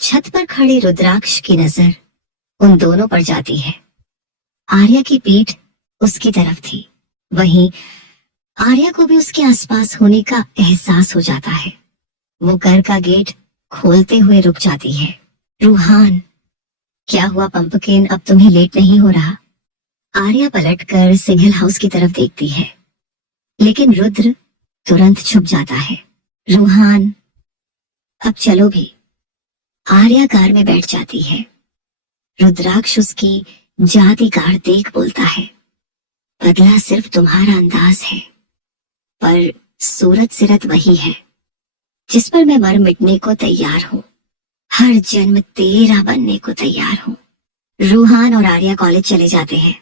छत पर खड़े रुद्राक्ष की नजर उन दोनों पर जाती है। आर्या की पीठ उसकी तरफ थी, वहीं आर्या को भी उसके आसपास होने का एहसास हो जाता है। वो घर का गेट खोलते हुए रुक जाती है। रूहान, क्या हुआ पंपकिन, अब तुम्हें लेट नहीं हो रहा? आर्या पलटकर सिंगल हाउस की तरफ देखती है, लेकिन रुद्र तुरंत छुप जाता है। रूहान, अब चलो भी। आर्या कार में बैठ जाती है। रुद्राक्ष उसकी जाति कार देख बोलता है, बदला सिर्फ तुम्हारा अंदाज है, पर सूरत सिरत वही है जिस पर मैं मर मिटने को तैयार हूँ। हर जन्म तेरा बनने को तैयार हूँ। रूहान और आर्या कॉलेज चले जाते हैं।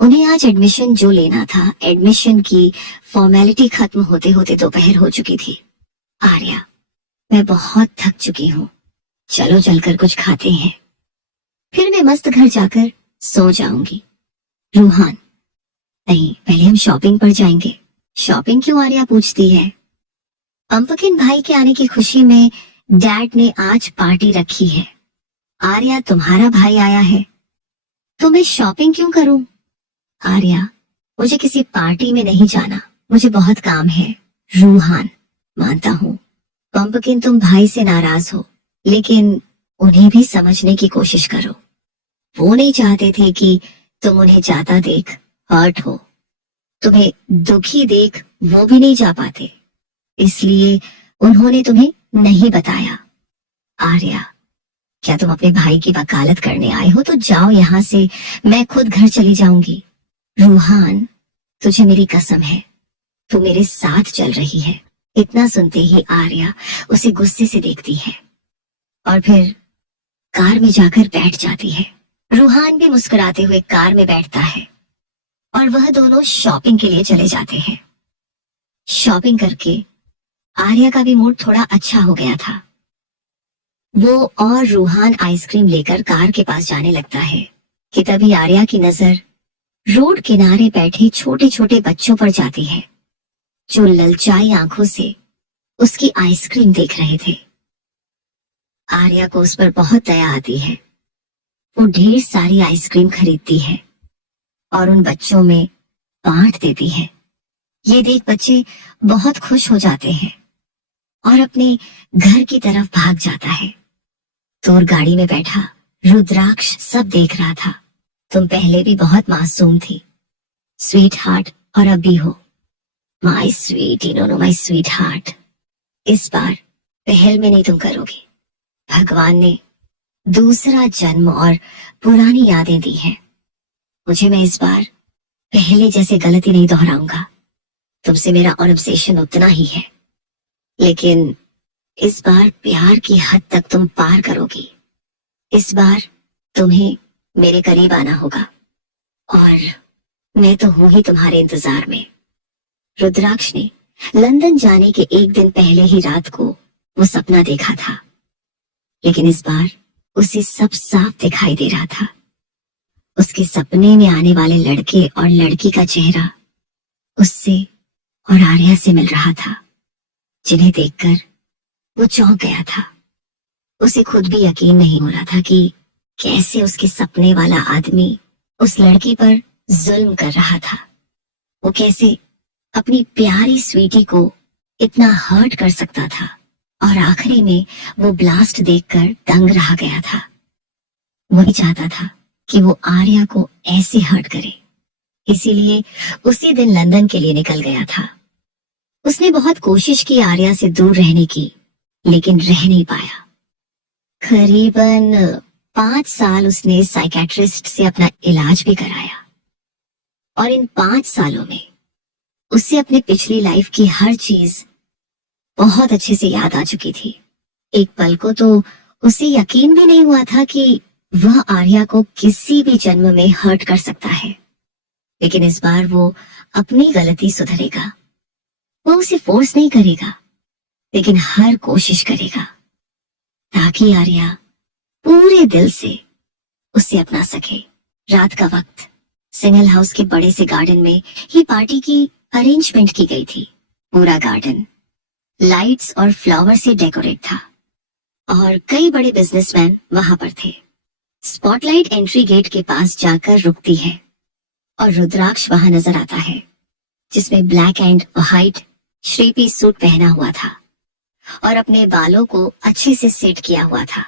उन्हें आज एडमिशन जो लेना था, एडमिशन की फॉर्मेलिटी खत्म होते होते दोपहर हो चुकी थी। आर्या, मैं बहुत थक चुकी हूँ, चलो चलकर कुछ खाते हैं, फिर मैं मस्त घर जाकर सो जाऊंगी। रूहान, नहीं, पहले हम शॉपिंग पर जाएंगे। शॉपिंग क्यों? आर्या पूछती है। पंपकिन भाई के आने की खुशी में डैड ने आज पार्टी रखी है। आर्या, तुम्हारा भाई आया है तो मैं शॉपिंग क्यों करूं? आर्या, मुझे किसी पार्टी में नहीं जाना, मुझे बहुत काम है। रूहान, मानता हूँ पंपकिन तुम भाई से नाराज हो, लेकिन उन्हें भी समझने की कोशिश करो। वो नहीं चाहते थे कि तुम उन्हें जाता देख हर्ट हो। तुम्हें दुखी देख वो भी नहीं जा पाते, इसलिए उन्होंने तुम्हें नहीं बताया। आर्या, क्या तुम अपने भाई की वकालत करने आए हो? तो जाओ यहाँ से, मैं खुद घर चली जाऊंगी। रूहान, तुझे मेरी कसम है, तू मेरे साथ चल रही है। इतना सुनते ही आर्या उसे गुस्से से देखती है और फिर कार में जाकर बैठ जाती है। रूहान भी मुस्कुराते हुए कार में बैठता है और वह दोनों शॉपिंग के लिए चले जाते हैं। शॉपिंग करके आर्या का भी मूड थोड़ा अच्छा हो गया था। वो और रूहान आइसक्रीम लेकर कार के पास जाने लगता है कि तभी आर्या की नजर रोड किनारे बैठे छोटे छोटे बच्चों पर जाती है, जो ललचाई आंखों से उसकी आइसक्रीम देख रहे थे। आर्या को उस पर बहुत दया आती है। वो ढेर सारी आइसक्रीम खरीदती है और उन बच्चों में बांट देती है। ये देख बच्चे बहुत खुश हो जाते हैं और अपने घर की तरफ भाग जाता है। दूर गाड़ी में बैठा रुद्राक्ष सब देख रहा था। तुम पहले भी बहुत मासूम थी, स्वीट हार्ट, और अब भी हो। My sweet, you know my sweet heart. इस बार पहल में नहीं तुम करोगी। भगवान ने दूसरा जन्म और पुरानी यादें दी हैं मुझे। मैं इस बार पहले जैसे गलती नहीं दोहराऊंगा। तुमसे मेरा ऑब्सेशन उतना ही है, लेकिन इस बार प्यार की हद तक तुम पार करोगी। इस बार तुम्हें मेरे करीब आना होगा और मैं तो हूं ही तुम्हारे इंतजार में। रुद्राक्ष ने लंदन जाने के एक दिन पहले ही रात को वो सपना देखा था, लेकिन इस बार उसे सब साफ दिखाई दे रहा था। उसके सपने में आने वाले लड़के और लड़की का चेहरा उससे और आर्या से मिल रहा था, जिन्हें देखकर वो चौंक गया था। उसे खुद भी यकीन नहीं हो रहा था कि कैसे उसके सपने वाला आदमी उस लड़की पर जुल्म कर रहा था। वो कैसे अपनी प्यारी स्वीटी को इतना हर्ट कर सकता था और आखिरी में वो ब्लास्ट देखकर दंग रह गया था। वो भी चाहता था कि वो आर्या को ऐसे हर्ट करे, इसीलिए उसी दिन लंदन के लिए निकल गया था। उसने बहुत कोशिश की आर्या से दूर रहने की, लेकिन रह नहीं पाया। करीबन 5 साल उसने साइकेट्रिस्ट से अपना इलाज भी कराया, और इन 5 सालों में उसे अपने पिछली लाइफ की हर चीज बहुत अच्छे से याद आ चुकी थी। एक पल को तो उसे यकीन भी नहीं हुआ था कि वह आर्या को किसी भी जन्म में हर्ट कर सकता है, लेकिन इस बार वो अपनी गलती सुधरेगा। वो उसे फोर्स नहीं करेगा, लेकिन हर कोशिश करेगा ताकि आर्या पूरे दिल से उसे अपना सके। रात का वक्त सिंगल हाउस के बड़े से गार्डन में ही पार्टी की अरेंजमेंट की गई थी। पूरा गार्डन लाइट्स और फ्लावर से डेकोरेट था और कई बड़े बिजनेसमैन वहां पर थे। स्पॉटलाइट एंट्री गेट के पास जाकर रुकती है और रुद्राक्ष वहां नजर आता है, जिसमें ब्लैक एंड व्हाइट श्रीपी सूट पहना हुआ था और अपने बालों को अच्छे से सेट किया हुआ था।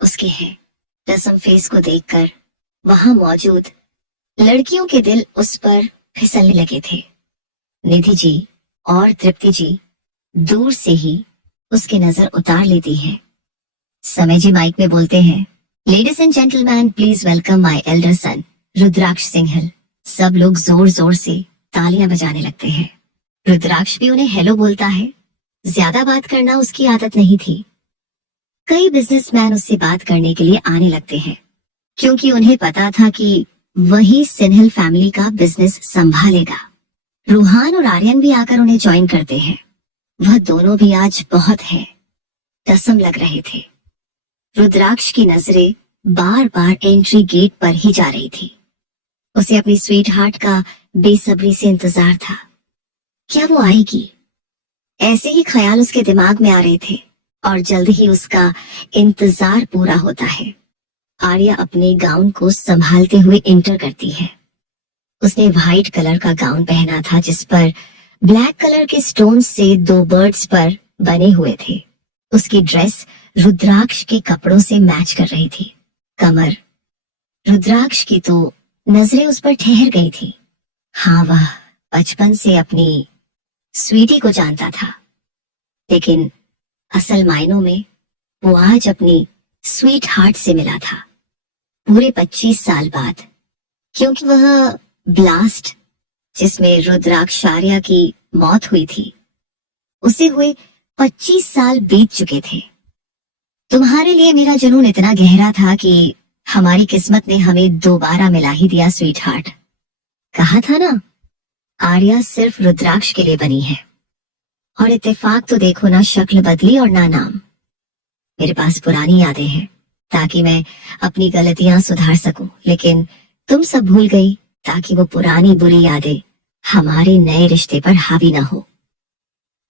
उसके है रसम फेस को देखकर वहां मौजूद लड़कियों के दिल उस पर फिसलने लगे थे। निधि जी और तृप्ति जी दूर से ही उसकी नजर उतार लेती है। समय जी माइक में बोलते हैं, ladies and gentleman please welcome my elder son Rudraksh Singhal. सब लोग जोर जोर से तालियां बजाने लगते हैं। रुद्राक्ष भी उन्हें हेलो बोलता है। ज्यादा बात करना उसकी आदत नहीं थी। कई बिजनेसमैन उससे बात करने के लिए आने लगते हैं, क्योंकि उन्हें पता था कि वही सिन्हल फैमिली का बिजनेस संभालेगा। रूहान और आर्यन भी आकर उन्हें ज्वाइन करते हैं। वह दोनों भी आज बहुत है कसम लग रहे थे। रुद्राक्ष की नजरें बार बार एंट्री गेट पर ही जा रही थी। उसे अपनी स्वीट हार्ट का बेसब्री से इंतजार था। क्या वो आएगी? ऐसे ही ख्याल उसके दिमाग में आ रहे थे और जल्द ही उसका इंतजार पूरा होता है। आर्या अपने गाउन को संभालते हुए एंटर करती है। उसने व्हाइट कलर का गाउन पहना था, जिस पर ब्लैक कलर के स्टोन से 2 बर्ड्स पर बने हुए थे। उसकी ड्रेस रुद्राक्ष के कपड़ों से मैच कर रही थी। कमर रुद्राक्ष की तो नजरें उस पर ठहर गई थी। हाँ, वह बचपन से अपनी स्वीटी को जानता था, लेकिन असल मायनों में वो आज अपनी स्वीट हार्ट से मिला था, पूरे 25 साल बाद। क्योंकि वह ब्लास्ट जिसमें रुद्राक्ष आर्या की मौत हुई थी, उसे हुए 25 साल बीत चुके थे। तुम्हारे लिए मेरा जुनून इतना गहरा था कि हमारी किस्मत ने हमें दोबारा मिला ही दिया स्वीट हार्ट। कहा था ना, आर्या सिर्फ रुद्राक्ष के लिए बनी है। और इत्तेफाक तो देखो ना, शक्ल बदली और ना नाम। मेरे पास पुरानी यादें हैं ताकि मैं अपनी गलतियां सुधार सकूं, लेकिन तुम सब भूल गई ताकि वो पुरानी बुरी यादें हमारे नए रिश्ते पर हावी ना हो।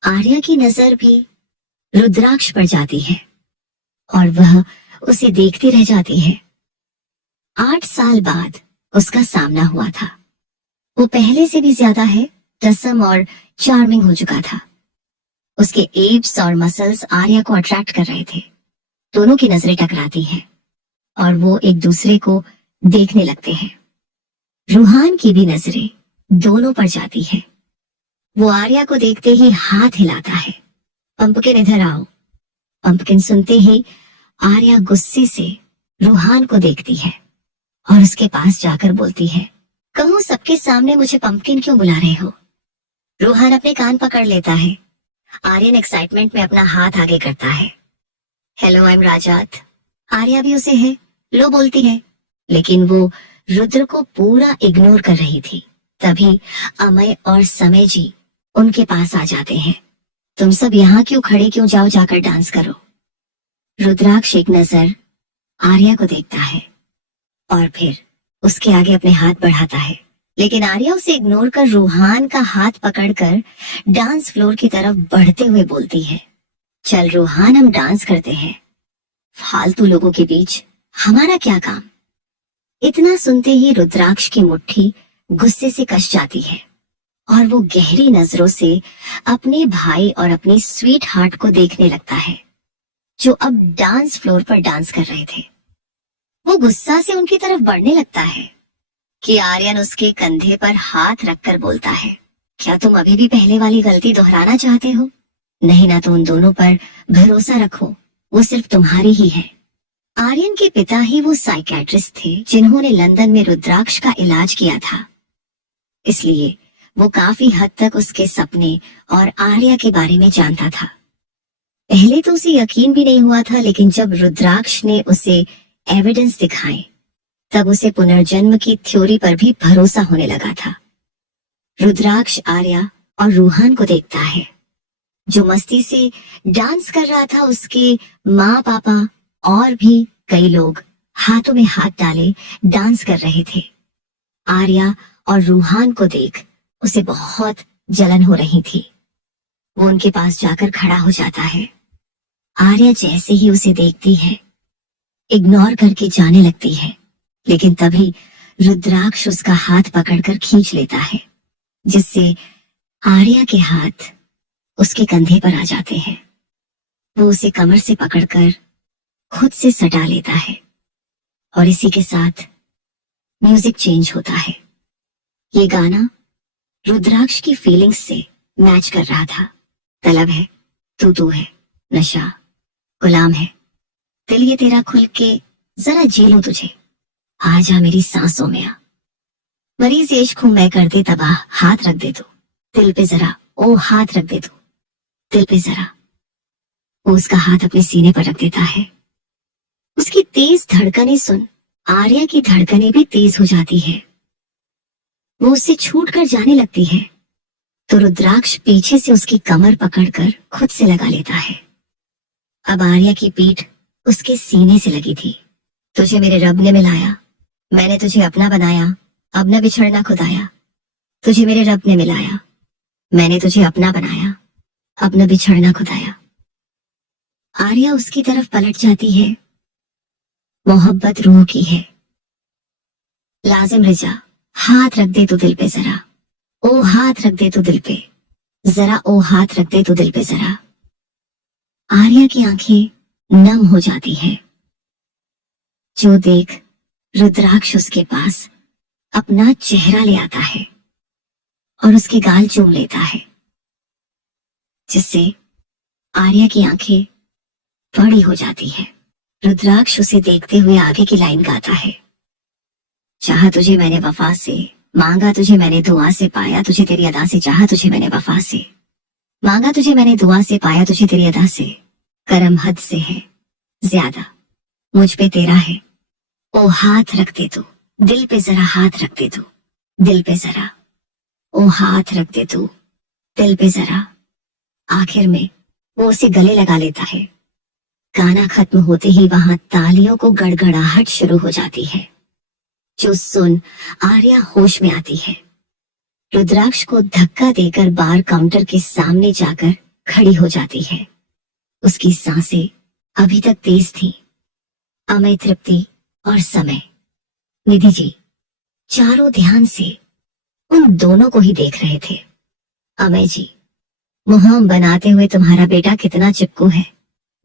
आर्या की नजर भी रुद्राक्ष पर जाती है और वह उसे देखती रह जाती है। 8 साल बाद उसका सामना हुआ था। वो पहले से भी ज्यादा है रसम और चार्मिंग हो चुका था। उसके एब्स और मसल्स आर्या को अट्रैक्ट कर रहे थे। दोनों की नजरें टकराती हैं और वो एक दूसरे को देखने लगते हैं। रूहान की भी नजरें दोनों पर जाती है। वो आर्या को देखते ही हाथ हिलाता है, पंपकिन इधर आओ। पंपकिन सुनते ही आर्या गुस्से से रूहान को देखती है और उसके पास जाकर बोलती है, कहूं सबके सामने मुझे पंपकिन क्यों बुला रहे हो? रूहान अपने कान पकड़ लेता है। आर्यन एक्साइटमेंट में अपना हाथ आगे करता है। हेलो, आई एम राजात। आर्या भी उसे है लो बोलती है, लेकिन वो रुद्र को पूरा इग्नोर कर रही थी। तभी अमय और समय जी उनके पास आ जाते हैं। तुम सब यहाँ क्यों खड़े, क्यों जाओ जाकर डांस करो। रुद्राक्ष एक नजर आर्या को देखता है और फिर उसके आगे अपने हाथ बढ़ाता है, लेकिन आर्या उसे इग्नोर कर रूहान का हाथ पकड़कर डांस फ्लोर की तरफ बढ़ते हुए बोलती है, चल रूहान, हम डांस करते हैं। फालतू लोगों के बीच हमारा क्या काम। इतना सुनते ही रुद्राक्ष की मुट्ठी गुस्से से कस जाती है और वो गहरी नजरों से अपने भाई और अपनी स्वीट हार्ट को देखने लगता है, जो अब डांस फ्लोर पर डांस कर रहे थे। वो गुस्सा से उनकी तरफ बढ़ने लगता है कि आर्यन उसके कंधे पर हाथ रखकर बोलता है, क्या तुम अभी भी पहले वाली गलती दोहराना चाहते हो? नहीं ना, तो उन दोनों पर भरोसा रखो, वो सिर्फ तुम्हारी ही है। आर्यन के पिता ही वो साइकियाट्रिस्ट थे जिन्होंने लंदन में रुद्राक्ष का इलाज किया था, इसलिए वो काफी हद तक उसके सपने और आर्या के बारे में जानता था। पहले तो उसे यकीन भी नहीं हुआ था, लेकिन जब रुद्राक्ष ने उसे एविडेंस दिखाए तब उसे पुनर्जन्म की थ्योरी पर भी भरोसा होने लगा था। रुद्राक्ष आर्या और रूहान को देखता है, जो मस्ती से डांस कर रहा था। उसके माँ पापा और भी कई लोग हाथों में हाथ डाले डांस कर रहे थे। आर्या और रूहान को देख उसे बहुत जलन हो रही थी। वो उनके पास जाकर खड़ा हो जाता है। आर्या जैसे ही उसे देखती है, इग्नोर करके जाने लगती है, लेकिन तभी रुद्राक्ष उसका हाथ पकड़कर खींच लेता है, जिससे आर्या के हाथ उसके कंधे पर आ जाते हैं। वो उसे कमर से पकड़कर खुद से सटा लेता है और इसी के साथ म्यूजिक चेंज होता है। ये गाना रुद्राक्ष की फीलिंग्स से मैच कर रहा था। तलब है, तू है, नशा, गुलाम है, दिल ये तेरा खुल के जरा जी लूं तुझे, आ जा मेरी सांसों में आ, मरीज इश्क हूं मैं कर दे तबाह, हाथ रख दे तू दिल पे जरा, ओ हाथ रख दे तू दिल पे जरा। वो उसका हाथ अपने सीने पर रख देता है। उसकी तेज धड़कनें सुन आर्या की धड़कनें भी तेज हो जाती है। वो उससे छूट कर जाने लगती है तो रुद्राक्ष पीछे से उसकी कमर पकड़कर खुद से लगा लेता है। अब आर्या की पीठ उसके सीने से लगी थी। तुझे मेरे रब ने मिलाया, मैंने तुझे अपना बनाया, अब न बिछड़ना खुदाया। तुझे मेरे रब ने मिलाया, मैंने तुझे अपना बनाया, अब न बिछड़ना खुदाया। आर्या उसकी तरफ पलट जाती है। मोहब्बत रूह की है, लाजिम रिजा, हाथ रख दे तू दिल पे जरा, ओ हाथ रख दे तू दिल पे जरा, ओ हाथ रख दे तू दिल पे जरा। आर्या की आंखें नम हो जाती है जो देख रुद्राक्ष उसके पास अपना चेहरा ले आता है और उसके गाल चूम लेता है, जिससे आर्या की आंखें बड़ी हो जाती है। रुद्राक्ष उसे देखते हुए आगे की लाइन गाता है, चाहा तुझे मैंने वफा से, मांगा तुझे मैंने दुआ से, पाया तुझे तेरी अदा से, चाहा तुझे मैंने वफा से, मांगा तुझे मैंने दुआ से, पाया तुझे तेरी अदा से, करम हद से है ज्यादा मुझ पे तेरा है, ओ हाथ रख दे तू दिल पे जरा, हाथ रख दे तू दिल पे जरा, ओ हाथ रख दे तू दिल पे जरा। आखिर में वो उसे गले लगा लेता है। गाना खत्म होते ही वहां तालियों को गड़गड़ाहट शुरू हो जाती है, जो सुन आर्या होश में आती है। रुद्राक्ष को धक्का देकर बार काउंटर के सामने जाकर खड़ी हो जाती है। उसकी सांसें अभी तक तेज थी। अमय, तृप्ति और समय, निधि जी चारों ध्यान से उन दोनों को ही देख रहे थे। अमय जी, मुहाम बनाते हुए तुम्हारा बेटा कितना चिपकू है,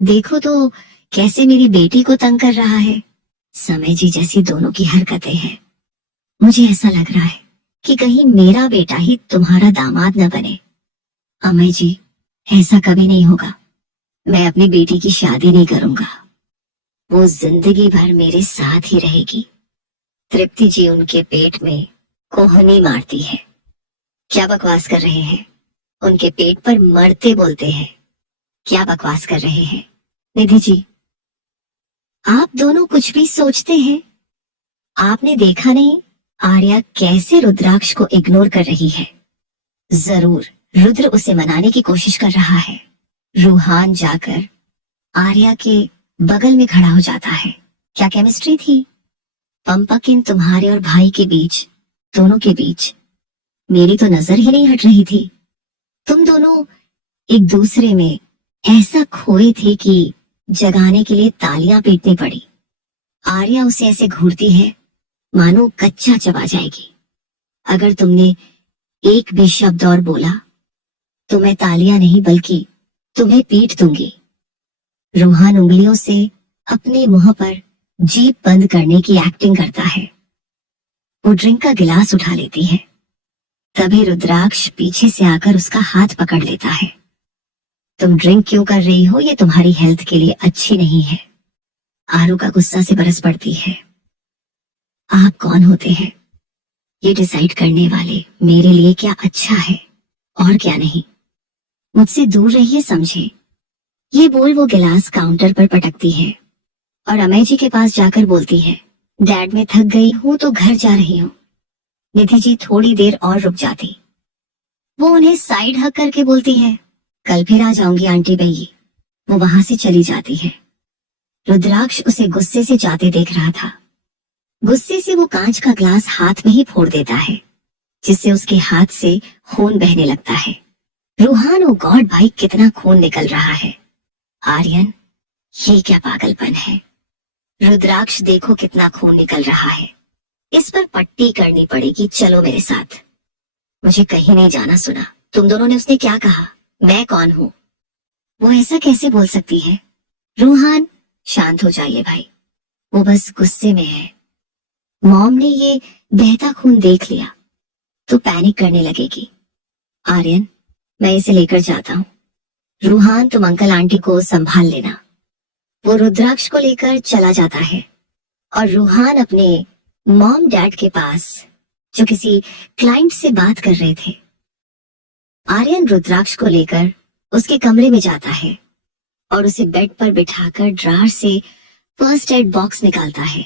देखो तो कैसे मेरी बेटी को तंग कर रहा है। समय जी, जैसी दोनों की हरकतें हैं, मुझे ऐसा लग रहा है कि कहीं मेरा बेटा ही तुम्हारा दामाद न बने। अमय जी, ऐसा कभी नहीं होगा, मैं अपनी बेटी की शादी नहीं करूंगा, वो जिंदगी भर मेरे साथ ही रहेगी। तृप्ति जी उनके पेट में कोहनी मारती है। क्या बकवास कर रहे हैं, उनके पेट पर मरते बोलते हैं, क्या बकवास कर रहे हैं। निधि जी, आप दोनों कुछ भी सोचते हैं, आपने देखा नहीं आर्या कैसे रुद्राक्ष को इग्नोर कर रही है। जरूर रुद्र उसे मनाने की कोशिश कर रहा है। रूहान जाकर आर्या के बगल में खड़ा हो जाता है। क्या केमिस्ट्री थी पंपकिन तुम्हारे और भाई के बीच, दोनों के बीच। मेरी तो नजर ही नहीं हट रही थी। तुम दोनों एक दूसरे में ऐसा खोए थे कि जगाने के लिए तालियां पीटनी पड़ी। आर्या उसे ऐसे घूरती है मानो कच्चा चबा जाएगी। अगर तुमने एक भी शब्द और बोला तो मैं तालियां नहीं बल्कि तुम्हें पीट दूंगी। रूहान उंगलियों से अपने मुंह पर जीभ बंद करने की एक्टिंग करता है। वो ड्रिंक का गिलास उठा लेती है। तभी रुद्राक्ष पीछे से आकर उसका हाथ पकड़ लेता है। तुम ड्रिंक क्यों कर रही हो? ये तुम्हारी हेल्थ के लिए अच्छी नहीं है। आरू का गुस्सा से बरस पड़ती है। आप कौन होते हैं ये डिसाइड करने वाले मेरे लिए क्या अच्छा है और क्या नहीं? मुझसे दूर रहिए, समझे? ये बोल वो गिलास काउंटर पर पटकती है और अमय जी के पास जाकर बोलती है, डैड मैं थक गई हूँ तो घर जा रही हूँ। निधि जी थोड़ी देर और रुक जाती। वो उन्हें साइड हक करके बोलती है, कल फिर आ जाऊंगी आंटी भैया। वो वहां से चली जाती है। रुद्राक्ष उसे गुस्से से जाते देख रहा था। गुस्से से वो कांच का ग्लास हाथ में ही फोड़ देता है, जिससे उसके हाथ से खून बहने लगता है। रूहान, ओ गॉड भाई, कितना खून निकल रहा है। आर्यन, ये क्या पागलपन है? रुद्राक्ष, देखो कितना खून निकल रहा है। इस पर पट्टी करनी पड़ेगी, चलो मेरे साथ। मुझे कहीं नहीं जाना। सुना तुम दोनों ने उसने क्या कहा? मैं कौन हूँ? वो ऐसा कैसे बोल सकती है? रूहान, शांत हो जाइए भाई, वो बस गुस्से में है। मॉम ने ये बहता खून देख लिया तो पैनिक करने लगेगी। आर्यन, मैं इसे लेकर जाता हूँ। रूहान, तुम अंकल आंटी को संभाल लेना। वो रुद्राक्ष को लेकर चला जाता है और रूहान अपने मॉम डैड के पास, जो किसी क्लाइंट से बात कर रहे थे। आर्यन रुद्राक्ष को लेकर उसके कमरे में जाता है और उसे बेड पर बिठाकर ड्रार से फर्स्ट एड बॉक्स निकालता है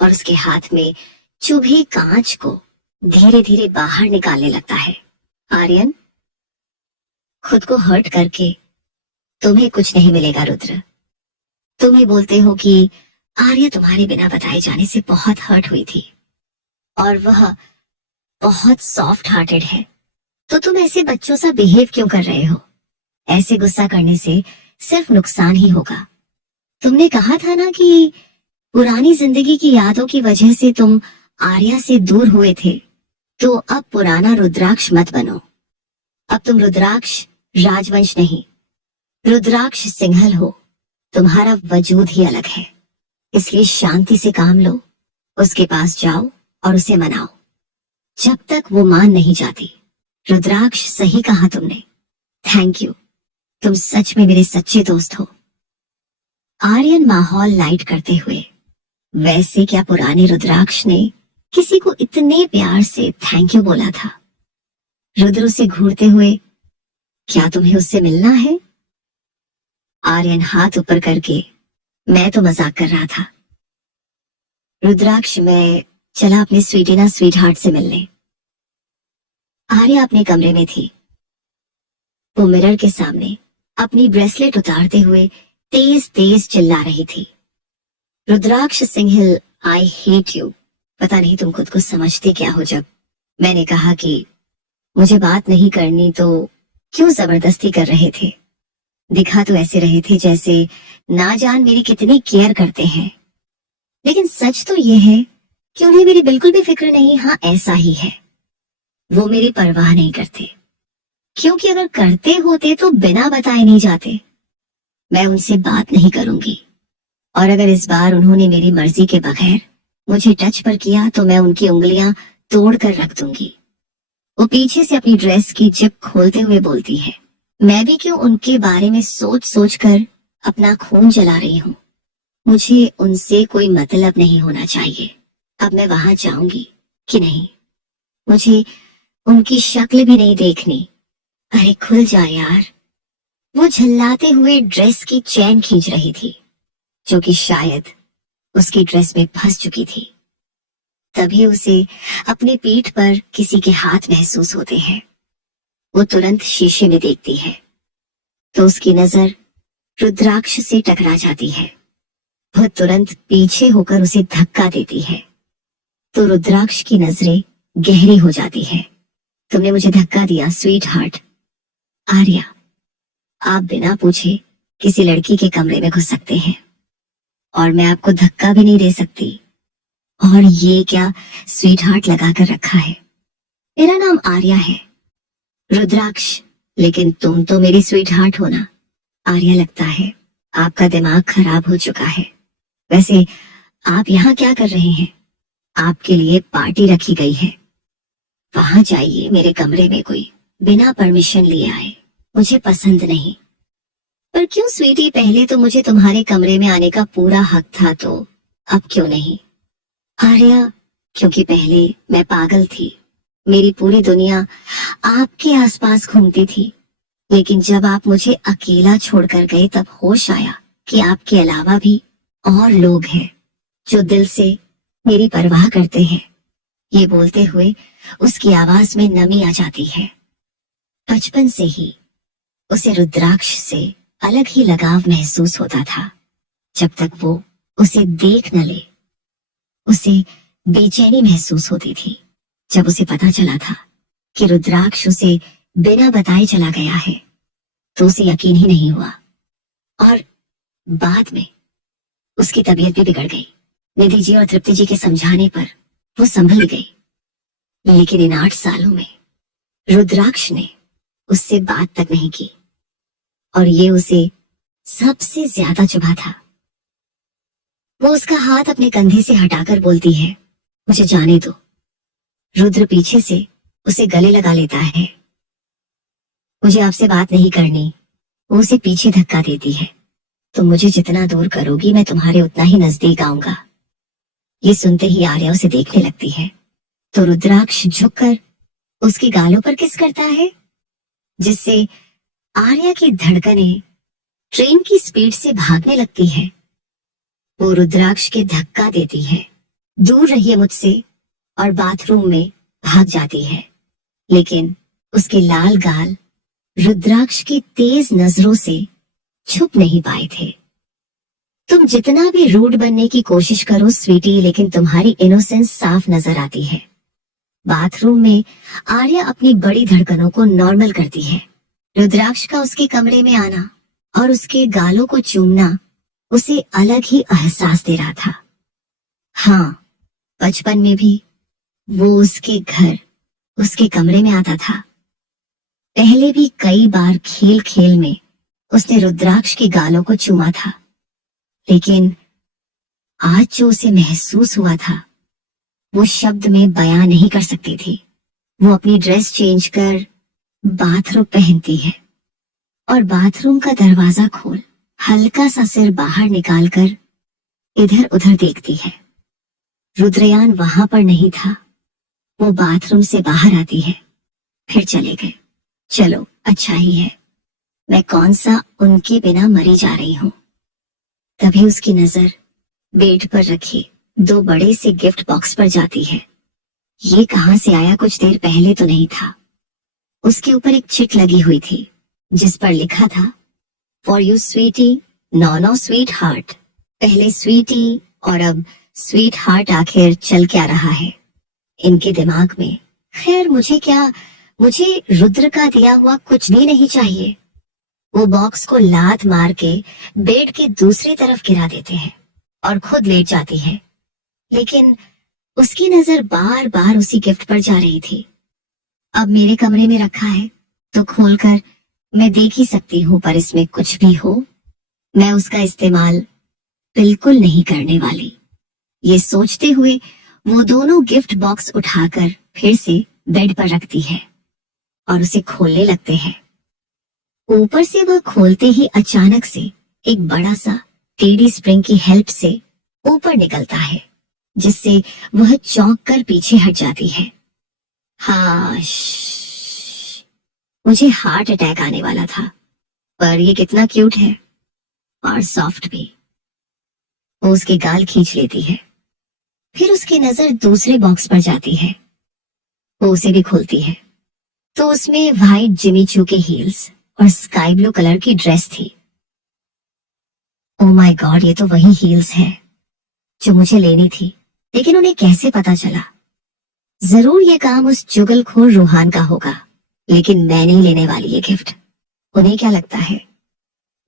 और उसके हाथ में चुभे कांच को धीरे धीरे बाहर निकालने लगता है। आर्यन, खुद को हर्ट करके तुम्हें कुछ नहीं मिलेगा रुद्र। तुम्हें बोलते हो कि आर्या तुम्हारे बिना बताए जाने से बहुत हर्ट हुई थी और वह बहुत सॉफ्ट हार्टेड है, तो तुम ऐसे बच्चों सा बिहेव क्यों कर रहे हो? ऐसे गुस्सा करने से सिर्फ नुकसान ही होगा। तुमने कहा था ना कि पुरानी जिंदगी की यादों की वजह से तुम आर्या से दूर हुए थे, तो अब पुराना रुद्राक्ष मत बनो। अब तुम रुद्राक्ष राजवंश नहीं, रुद्राक्ष सिंघल हो। तुम्हारा वजूद ही अलग है, इसलिए शांति से काम लो। उसके पास जाओ और उसे मनाओ जब तक वो मान नहीं जाती। रुद्राक्ष, सही कहा तुमने। थैंक यू, तुम सच में मेरे सच्चे दोस्त हो। आर्यन माहौल लाइट करते हुए, वैसे क्या पुराने रुद्राक्ष ने किसी को इतने प्यार से थैंक यू बोला था? रुद्र उसे घूरते हुए, क्या तुम्हें उससे मिलना है? आर्यन हाथ ऊपर करके, मैं तो मजाक कर रहा था। रुद्राक्ष, मैं चला अपने स्वीटीना स्वीट हार्ट से मिलने। आर्या अपने कमरे में थी। वो मिरर के सामने अपनी ब्रेसलेट उतारते हुए तेज तेज चिल्ला रही थी, रुद्राक्ष सिंघल, आई हेट यू। पता नहीं तुम खुद को समझते क्या हो। जब मैंने कहा कि मुझे बात नहीं करनी तो क्यों जबरदस्ती कर रहे थे? दिखा तो ऐसे रहे थे जैसे ना जान मेरी कितनी केयर करते हैं, लेकिन सच तो ये है कि उन्हें मेरी बिल्कुल भी फिक्र नहीं। हाँ, ऐसा ही है। वो मेरी परवाह नहीं करते, क्योंकि अगर करते होते तो बिना बताए नहीं जाते। मैं उनसे बात नहीं करूंगी, और अगर इस बार उन्होंने मेरी मर्जी के बगैर मुझे टच पर किया तो मैं उनकी उंगलियां तोड़ कर रख दूंगी। वो पीछे से अपनी ड्रेस की जिप खोलते हुए बोलती है, मैं भी क्यों उनके बारे में सोच सोच कर अपना खून जला रही हूँ। मुझे उनसे कोई मतलब नहीं होना चाहिए। अब मैं वहां जाऊंगी कि नहीं, मुझे उनकी शक्ल भी नहीं देखनी। अरे खुल जा यार। वो झल्लाते हुए ड्रेस की चैन खींच रही थी, जो कि शायद उसकी ड्रेस में फंस चुकी थी। तभी उसे अपनी पीठ पर किसी के हाथ महसूस होते हैं। वो तुरंत शीशे में देखती है तो उसकी नजर रुद्राक्ष से टकरा जाती है। वह तुरंत पीछे होकर उसे धक्का देती है तो रुद्राक्ष की नजरें गहरी हो जाती है। तुमने मुझे धक्का दिया स्वीट हार्ट। आर्या, आप बिना पूछे किसी लड़की के कमरे में घुस सकते हैं और मैं आपको धक्का भी नहीं दे सकती। और ये क्या स्वीट हार्ट लगा कर रखा है? मेरा नाम आर्या है, रुद्राक्ष। लेकिन तुम तो मेरी स्वीट हार्ट हो ना। आर्या, लगता है आपका दिमाग खराब हो चुका है। वैसे आप यहाँ क्या कर रहे हैं? आपके लिए पार्टी रखी गई है। वहां जाइए, मेरे कमरे में कोई बिना परमिशन लिए आए मुझे पसंद नहीं। पर क्यों स्वीटी, पहले तो मुझे तुम्हारे कमरे में आने का पूरा हक था, तो अब क्यों नहीं? आर्या, क्योंकि पहले मैं पागल थी। मेरी पूरी दुनिया आपके आसपास घूमती थी। लेकिन जब आप मुझे अकेला छोड़कर गए तब होश आया कि आपके अलावा भी और लोग हैं जो दिल से मेरी परवाह करते हैं। ये बोलते हुए उसकी आवाज में नमी आ जाती है। बचपन से ही उसे रुद्राक्ष से अलग ही लगाव महसूस होता था। जब तक वो उसे देख न ले, उसे बेचैनी महसूस होती थी। जब उसे पता चला था कि रुद्राक्ष उसे बिना बताए चला गया है, तो उसे यकीन ही नहीं हुआ। और बाद में उसकी तबीयत भी बिगड़ गई। निधि जी और तृप्ति जी के समझाने पर वो संभल गई। लेकिन इन 8 सालों में रुद्राक्ष ने उससे बात तक नहीं की, और ये उसे सबसे ज्यादा चुभा था। वो उसका हाथ अपने कंधे से हटाकर बोलती है, मुझे जाने दो। रुद्र पीछे से उसे गले लगा लेता है। मुझे आपसे बात नहीं करनी। वो उसे पीछे धक्का देती है। तुम मुझे जितना दूर करोगी, मैं तुम्हारे उतना ही नजदीक आऊंगा। ये सुनते ही आर्या उसे देखने लगती है, तो रुद्राक्ष झुककर उसके गालों पर किस करता है, जिससे आर्या की धड़कनें ट्रेन की स्पीड से भागने लगती है। वो रुद्राक्ष के धक्का देती है, दूर रहिए मुझसे, और बाथरूम में भाग जाती है। लेकिन उसके लाल गाल रुद्राक्ष की तेज नजरों से छुप नहीं पाए थे। तुम जितना भी रूड बनने की कोशिश करो स्वीटी, लेकिन तुम्हारी इनोसेंस साफ नजर आती है। बाथरूम में आर्या अपनी बड़ी धड़कनों को नॉर्मल करती है। रुद्राक्ष का उसके कमरे में आना और उसके गालों को चूमना उसे अलग ही एहसास दे रहा था। हाँ, बचपन में भी वो उसके घर, उसके कमरे में आता था। पहले भी कई बार खेल खेल में उसने रुद्राक्ष के गालों को चूमा था। लेकिन आज जो उसे महसूस हुआ था, वो शब्द में बयां नहीं कर सकती थी। वो अपनी ड्रेस चेंज कर बाथरूम पहनती है और बाथरूम का दरवाजा खोल हल्का सा सिर बाहर निकालकर इधर उधर देखती है। रुद्रयान वहां पर नहीं था। वो बाथरूम से बाहर आती है, फिर चले गए। चलो, अच्छा ही है, मैं कौन सा उनके बिना मरी जा रही हूं। तभी उसकी नजर बेड पर रखे 2 बड़े से गिफ्ट बॉक्स पर जाती है। ये कहां से आया, कुछ देर पहले तो नहीं था। उसके ऊपर एक चिट लगी हुई थी जिस पर लिखा था, for you sweetie, no sweetheart. पहले स्वीटी और अब स्वीट हार्ट, आखिर चल क्या रहा है इनके दिमाग में? खैर, मुझे क्या, मुझे रुद्र का दिया हुआ कुछ भी नहीं चाहिए। वो बॉक्स को लात मार के बेड की दूसरी तरफ गिरा देते हैं और खुद लेट जाती है। लेकिन उसकी नजर बार बार उसी गिफ्ट पर जा रही थी। अब मेरे कमरे में रखा है तो खोलकर मैं देख ही सकती हूँ, पर इसमें कुछ भी हो, मैं उसका इस्तेमाल बिल्कुल नहीं करने वाली। ये सोचते हुए वो दोनों गिफ्ट बॉक्स उठाकर फिर से बेड पर रखती है और उसे खोलने लगते हैं। ऊपर से वह खोलते ही अचानक से एक बड़ा सा टेढ़ी स्प्रिंग की हेल्प से ऊपर निकलता है, जिससे वह चौंक कर पीछे हट जाती है। हाँ, मुझे हार्ट अटैक आने वाला था, पर ये कितना क्यूट है और सॉफ्ट भी। वो उसके गाल खींच लेती है। फिर उसकी नजर दूसरे बॉक्स पर जाती है। वो उसे भी खोलती है तो उसमें व्हाइट जिमी चू के हील्स और स्काई ब्लू कलर की ड्रेस थी। ओ माय गॉड, ये तो वही हील्स है जो मुझे लेनी थी। लेकिन उन्हें कैसे पता चला? जरूर ये काम उस चुगलखोर रूहान का होगा। लेकिन मैं नहीं लेने वाली ये गिफ्ट। उन्हें क्या लगता है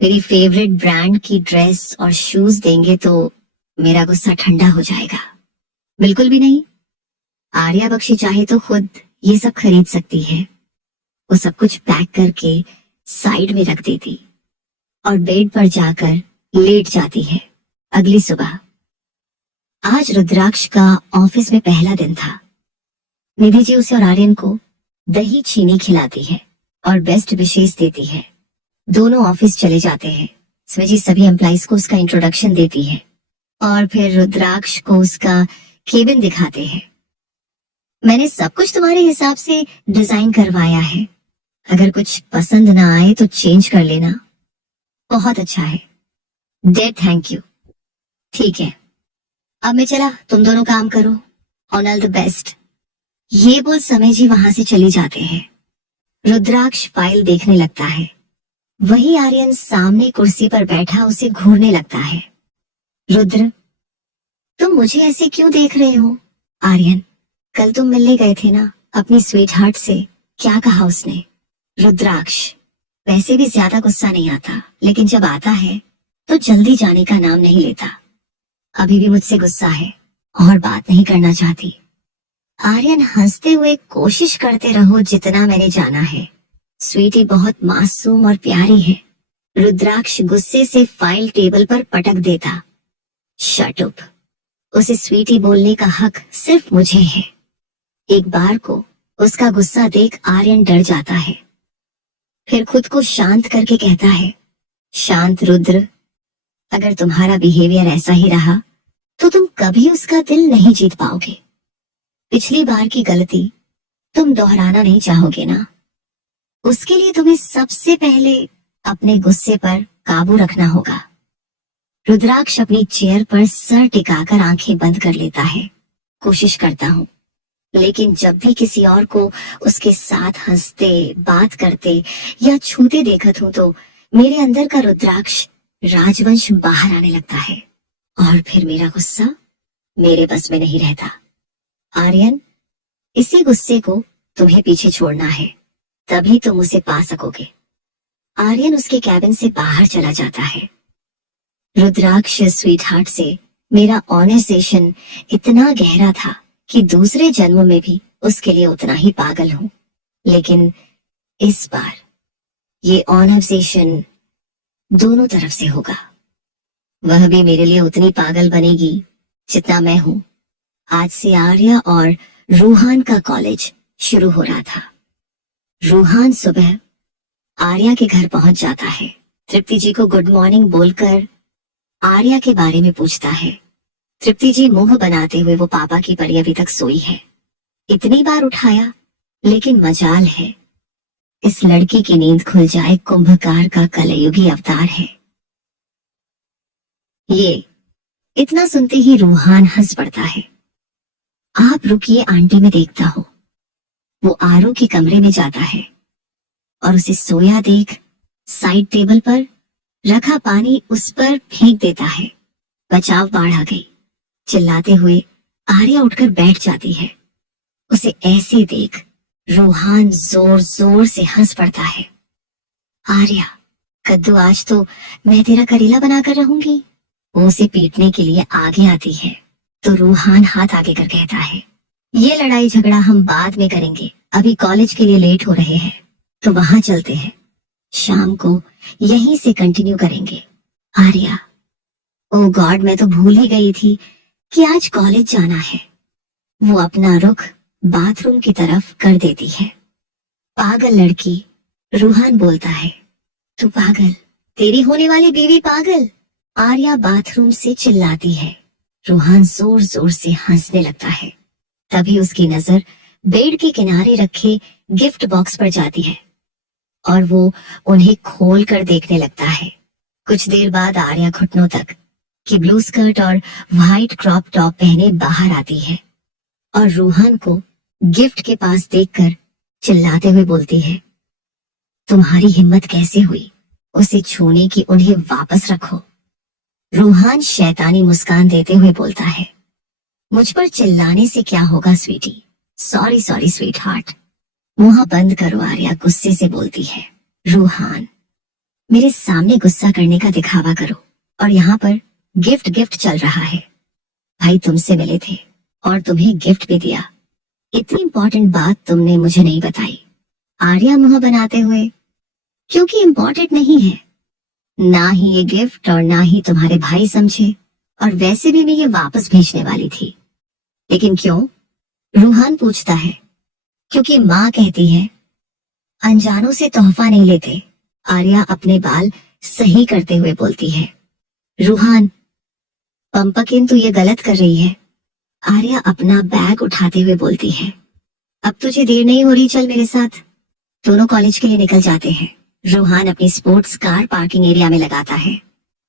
मेरी फेवरेट ब्रांड की ड्रेस और शूज देंगे तो मेरा गुस्सा ठंडा हो जाएगा? बिल्कुल भी नहीं। आर्या बख्शी चाहे तो खुद ये सब खरीद सकती है। वो सब कुछ पैक करके साइड में रख देती और बेड पर जाकर लेट जाती है। अगली सुबह आज रुद्राक्ष का ऑफिस में पहला दिन था। निधि जी उसे और आर्यन को दही चीनी खिलाती है और बेस्ट विशेष देती है। दोनों ऑफिस चले जाते हैं। स्विजी सभी एम्प्लॉइज को उसका इंट्रोडक्शन देती है और फिर रुद्राक्ष को उसका केबिन दिखाते हैं। मैंने सब कुछ तुम्हारे हिसाब से डिजाइन करवाया है, अगर कुछ पसंद ना आए तो चेंज कर लेना। बहुत अच्छा है। Dead thank you. ठीक है, अब मैं चला, तुम दोनों काम करो। All the best. ये बोल समय जी वहां से चले जाते हैं। रुद्राक्ष फाइल देखने लगता है। वही आर्यन सामने कुर्सी पर बैठा उसे घूरने लगता है। रुद्र, तुम मुझे ऐसे क्यों देख रहे हो? आर्यन, कल तुम मिलने गए थे ना अपनी स्वीट हार्ट से, क्या कहा उसने? रुद्राक्ष, वैसे भी ज्यादा गुस्सा नहीं आता, लेकिन जब आता है तो जल्दी जाने का नाम नहीं लेता। अभी भी मुझसे गुस्सा है और बात नहीं करना चाहती। आर्यन हंसते हुए, कोशिश करते रहो जितना मैंने जाना है, स्वीटी बहुत मासूम और प्यारी है। रुद्राक्ष गुस्से से फाइल टेबल पर पटक देता। Shut up. उसे स्वीटी बोलने का हक सिर्फ मुझे है। एक बार को उसका गुस्सा देख आर्यन डर जाता है, फिर खुद को शांत करके कहता है, शांत रुद्र, अगर तुम्हारा बिहेवियर ऐसा ही रहा तो तुम कभी उसका दिल नहीं जीत पाओगे। पिछली बार की गलती तुम दोहराना नहीं चाहोगे ना? उसके लिए तुम्हें सबसे पहले अपने गुस्से पर काबू रखना होगा। रुद्राक्ष अपनी चेयर पर सर टिकाकर आंखें बंद कर लेता है। कोशिश करता हूँ, लेकिन जब भी किसी और को उसके साथ हंसते, बात करते या छूते देखत हूँ तो मेरे अंदर का रुद्राक्ष राजवंश बाहर आने लगता है और फिर मेरा गुस्सा मेरे बस में नहीं रहता। आर्यन, इसी गुस्से को तुम्हें पीछे छोड़ना है, तभी तुम उसे पा सकोगे। आर्यन उसके कैबिन से बाहर चला जाता है। रुद्राक्ष स्वीट हार्ट से मेरा ऑनर्सेशन इतना गहरा था कि दूसरे जन्म में भी उसके लिए उतना ही पागल हूं, लेकिन इस बार ये ऑनर्सेशन दोनों तरफ से होगा। वह भी मेरे लिए उतनी पागल बनेगी जितना मैं हूं। आज से आर्या और रूहान का कॉलेज शुरू हो रहा था। रूहान सुबह आर्या के घर पहुंच जाता है। तृप्ति जी को गुड मॉर्निंग बोलकर आर्या के बारे में पूछता है। तृप्ति जी मुंह बनाते हुए, वो पापा की परी अभी तक सोई है। इतनी बार उठाया, लेकिन मजाल है इस लड़की की नींद खुल जाए। कुंभकार का कलयुगी अवतार है ये। इतना सुनते ही रूहान हंस पड़ता है। आप रुकिए, आंटी में देखता हो। वो आरू के कमरे में जाता है और उसे सोया देख साइड टेबल पर रखा पानी उस पर फेंक देता है। बचाव बाढ़ आ गई। चिल्लाते हुए आर्या उठकर बैठ जाती है। उसे ऐसे देख रूहान जोर जोर से हंस पड़ता है। आर्या, कद्दू, आज तो मैं तेरा करेला बनाकर रहूंगी। वो उसे पीटने के लिए आगे आती है तो रूहान हाथ आगे कर कहता है, ये लड़ाई झगड़ा हम बाद में करेंगे, अभी कॉलेज के लिए लेट हो रहे हैं तो वहां चलते हैं, शाम को यहीं से कंटिन्यू करेंगे। आर्या, ओ गॉड, मैं तो भूल ही गई थी कि आज कॉलेज जाना है। वो अपना रुख बाथरूम की तरफ कर देती है। पागल लड़की, रूहान बोलता है। तू पागल, तेरी होने वाली बीवी पागल। आर्या बाथरूम से चिल्लाती है। रूहान जोर जोर से हंसने लगता है। तभी उसकी नजर बेड के किनारे रखे गिफ्ट बॉक्स पर जाती है और वो उन्हें खोल कर देखने लगता है। कुछ देर बाद आर्या घुटनों तक की ब्लू स्कर्ट और व्हाइट क्रॉप टॉप पहने बाहर आती है और रूहान को गिफ्ट के पास देखकर चिल्लाते हुए बोलती है, तुम्हारी हिम्मत कैसे हुई उसे छूने की? उन्हें वापस रखो। रूहान शैतानी मुस्कान देते हुए बोलता है, मुझ पर चिल्लाने से क्या होगा sweetie, sorry sorry sweetheart. मुंह बंद करो, आर्या गुस्से से बोलती है। रूहान, मेरे सामने गुस्सा करने का दिखावा करो और यहाँ पर गिफ्ट गिफ्ट चल रहा है। भाई तुमसे मिले थे और तुम्हें गिफ्ट भी दिया, इतनी इंपॉर्टेंट बात तुमने मुझे नहीं बताई, आर्या मुंह बनाते हुए। क्योंकि इम्पोर्टेंट नहीं है, ना ही ये गिफ्ट और ना ही तुम्हारे भाई समझे, और वैसे भी मैं ये वापस भेजने वाली थी। लेकिन क्यों? रूहान पूछता है। क्योंकि माँ कहती है अनजानों से तोहफा नहीं लेते, आर्या अपने बाल सही करते हुए बोलती है। रूहान, पंपकिन तू ये गलत कर रही है, आर्या अपना बैग उठाते हुए बोलती है। अब तुझे देर नहीं हो रही, चल मेरे साथ। दोनों कॉलेज के लिए निकल जाते हैं। रूहान अपनी स्पोर्ट्स कार पार्किंग एरिया में लगाता है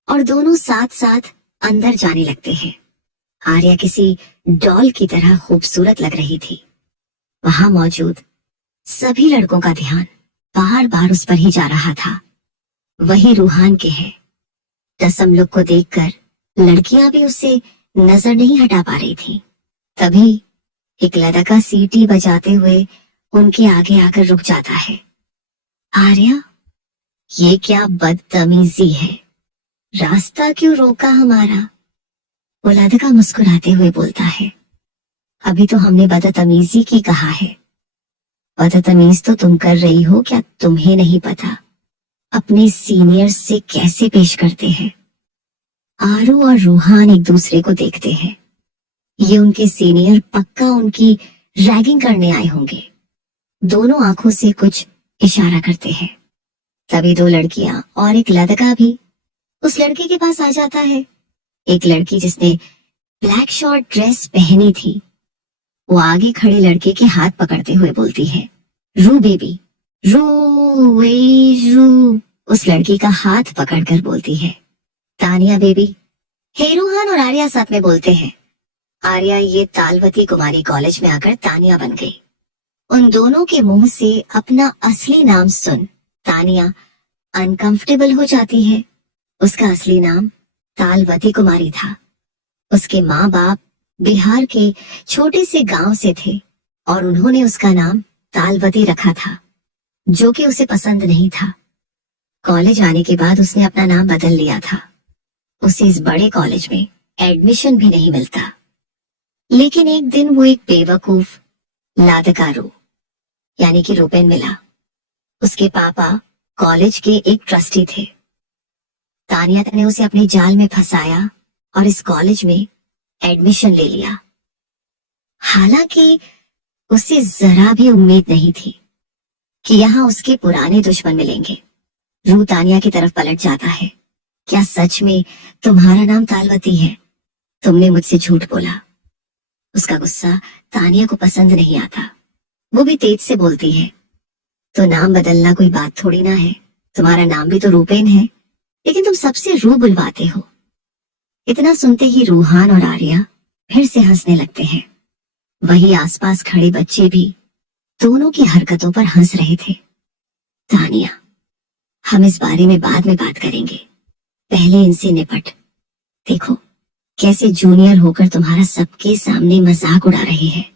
और दोनों साथ साथ अंदर जाने लगते हैं। आर्या किसी डॉल की तरह खूबसूरत लग रही थी। वहां मौजूद सभी लड़कों का ध्यान बार बार उस पर ही जा रहा था। वही रूहान के है। रसम लुक को देखकर लड़कियां भी उससे नजर नहीं हटा पा रही थी। तभी एक लड़का सीटी बजाते हुए उनके आगे आकर रुक जाता है। आर्या, ये क्या बदतमीजी है, रास्ता क्यों रोका हमारा? वो लड़का मुस्कुराते हुए बोलता है। अभी तो हमने बदतमीजी की कहा है। बदतमीज तो तुम कर रही हो, क्या तुम्हें नहीं पता अपने सीनियर से कैसे पेश करते हैं? आरू और रूहान एक दूसरे को देखते हैं। ये उनके सीनियर पक्का उनकी रैगिंग करने आए होंगे। दोनों आंखों से कुछ इशारा करते हैं। तभी दो लड़कियां और एक लड़का भी उस लड़के के पास आ जाता है। एक लड़की जिसने ब्लैक शॉर्ट ड्रेस पहनी थी, वो आगे खड़े लड़के के हाथ पकड़ते हुए बोलती है, रू बेबी, रू वे रू। उस लड़की का हाथ पकड़कर बोलती है, तानिया बेबी। हे रूहान और आर्या साथ में बोलते हैं। आर्या ये तालवती कुमारी कॉलेज में आकर तानिया बन गई। उन दोनों के मुंह से अपना असली नाम सुन तानिया अनकंफर्टेबल हो जाती है। उसका असली नाम तालवती कुमारी था। उसके माँ बाप बिहार के छोटे से गांव से थे और उन्होंने उसका नाम तालवती रखा था, जो कि उसे पसंद नहीं था। कॉलेज आने के बाद उसने अपना नाम बदल लिया था। उसे इस बड़े कॉलेज में एडमिशन भी नहीं मिलता। लेकिन एक दिन वो एक बेवकूफ लादकारू यानी कि रूपेन मिला। उसके पापा कॉलेज के एक ट्रस्टी थे। तानिया ने उसे अपने जाल में फंसाया और इस कॉलेज में एडमिशन ले लिया। हालांकि उसे जरा भी उम्मीद नहीं थी कि यहाँ उसके पुराने दुश्मन मिलेंगे। रू तानिया की तरफ पलट जाता है। क्या सच में तुम्हारा नाम तालवती है? तुमने मुझसे झूठ बोला। उसका गुस्सा तानिया को पसंद नहीं आता। वो भी तेज से बोलती है, तो नाम बदलना कोई बात थोड़ी ना है। तुम्हारा नाम भी तो रूपेन है, लेकिन तुम सबसे रू बुलवाते हो। इतना सुनते ही रूहान और आर्या फिर से हंसने लगते हैं। वही आसपास खड़े बच्चे भी दोनों की हरकतों पर हंस रहे थे। तानिया, हम इस बारे में बाद में बात करेंगे, पहले इनसे निपट। देखो कैसे जूनियर होकर तुम्हारा सबके सामने मजाक उड़ा रहे हैं।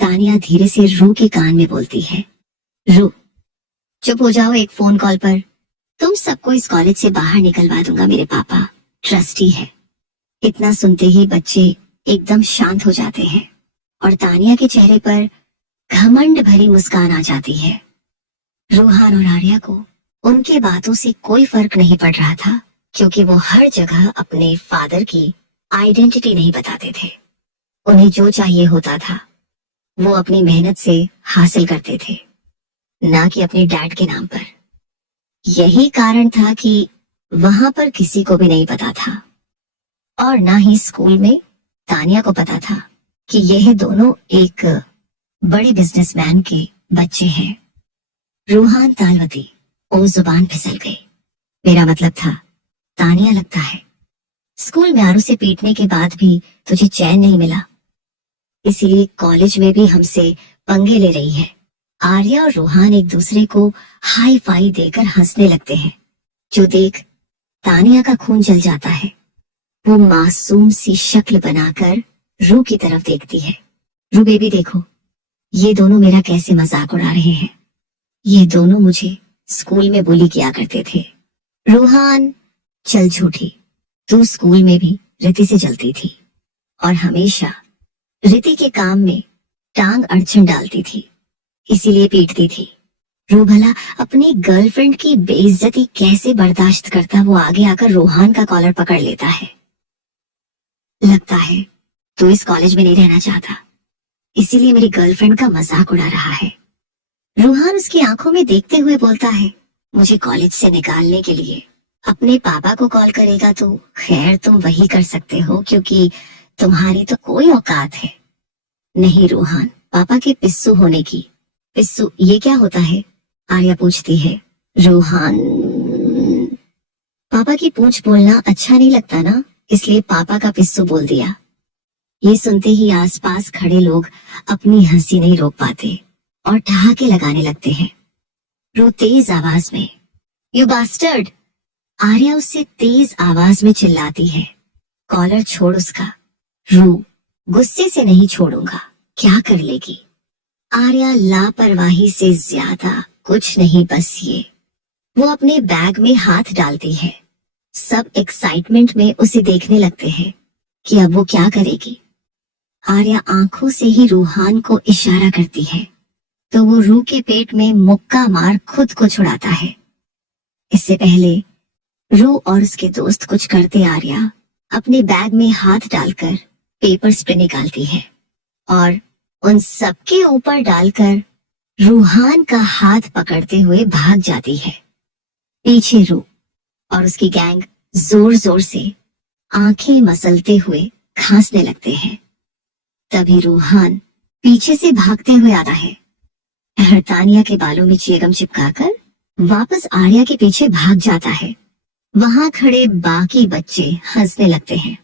तानिया धीरे से रू के कान में बोलती है, रू चुप हो जाओ, एक फोन कॉल पर तुम सबको इस कॉलेज से बाहर निकलवा दूंगा। मेरे पापा ट्रस्टी है। इतना सुनते ही बच्चे एकदम शांत हो जाते हैं और तानिया के चेहरे पर घमंड भरी मुस्कान आ जाती है। रूहान और आर्या को उनके बातों से कोई फर्क नहीं पड़ रहा था, क्योंकि वो हर जगह अपने फादर की आइडेंटिटी नहीं बताते थे। उन्हें जो चाहिए होता था वो अपनी मेहनत से हासिल करते थे, ना कि अपने डैड के नाम पर। यही कारण था कि वहां पर किसी को भी नहीं पता था और ना ही स्कूल में तानिया को पता था कि यह दोनों एक बड़े बिजनेसमैन के बच्चे हैं। रूहान तालवती, ओ जुबान फिसल गई। मेरा मतलब था तानिया, लगता है स्कूल में आरू से पीटने के बाद भी तुझे चैन नहीं मिला, इसीलिए कॉलेज में भी हमसे पंगे ले रही है। आर्या और रूहान एक दूसरे को हाई फाई देकर हंसने लगते हैं, जो देख तानिया का खून जल जाता है। वो मासूम सी शक्ल बनाकर रू की तरफ देखती है। रू बेबी देखो, ये दोनों मेरा कैसे मजाक उड़ा रहे हैं। ये दोनों मुझे स्कूल में बुली किया करते थे। रूहान, चल झूठी, तू स्कूल में भी रिति से जलती थी और हमेशा रिति के काम में टांग अड़चन डालती थी, इसीलिए पीटती थी। रू भला अपनी गर्लफ्रेंड की बेइज्जती कैसे बर्दाश्त करता, वो आगे आकर रूहान का कॉलर पकड़ लेता है। लगता है तू इस कॉलेज में नहीं रहना चाहता, इसीलिए मेरी गर्लफ्रेंड का मजाक उड़ा रहा है। रूहान उसकी आंखों में देखते हुए बोलता है, मुझे कॉलेज से निकालने के लिए अपने पापा को कॉल करेगा तो खैर तुम वही कर सकते हो, क्योंकि तुम्हारी तो कोई औकात है नहीं रूहान पापा के पिस्सू होने की। पिस्सू ये क्या होता है? आर्या पूछती है। रूहान, पापा की पूंछ बोलना अच्छा नहीं लगता ना, इसलिए पापा का पिस्सू बोल दिया। ये सुनते ही आसपास खड़े लोग अपनी हंसी नहीं रोक पाते और ठहाके लगाने लगते हैं। रू तेज आवाज में, यू बास्टर्ड! आर्या उससे तेज आवाज में चिल्लाती है। कॉलर छोड़ उसका। रू, गुस्से से नहीं छोड़ूंगा, क्या कर लेगी? आर्या लापरवाही से ज्यादा कुछ नहीं, बस ये। वो अपने बैग में हाथ डालती है। सब एक्साइटमेंट में उसे देखने लगते हैं कि अब वो क्या करेगी। आर्या आंखों से ही रूहान को इशारा करती है तो वो रू के पेट में मुक्का मार खुद को छुड़ाता है। इससे पहले रू और उसके दोस्त कुछ करते, आर्या अपने बैग में हाथ डालकर पेपर स्प्रे निकालती है और उन सबके ऊपर डालकर रूहान का हाथ पकड़ते हुए भाग जाती है। पीछे रू और उसकी गैंग जोर जोर से आंखें मसलते हुए खांसने लगते हैं। तभी रूहान पीछे से भागते हुए आता है। तानिया के बालों में चेगम चिपकाकर वापस आर्या के पीछे भाग जाता है। वहां खड़े बाकी बच्चे हंसने लगते हैं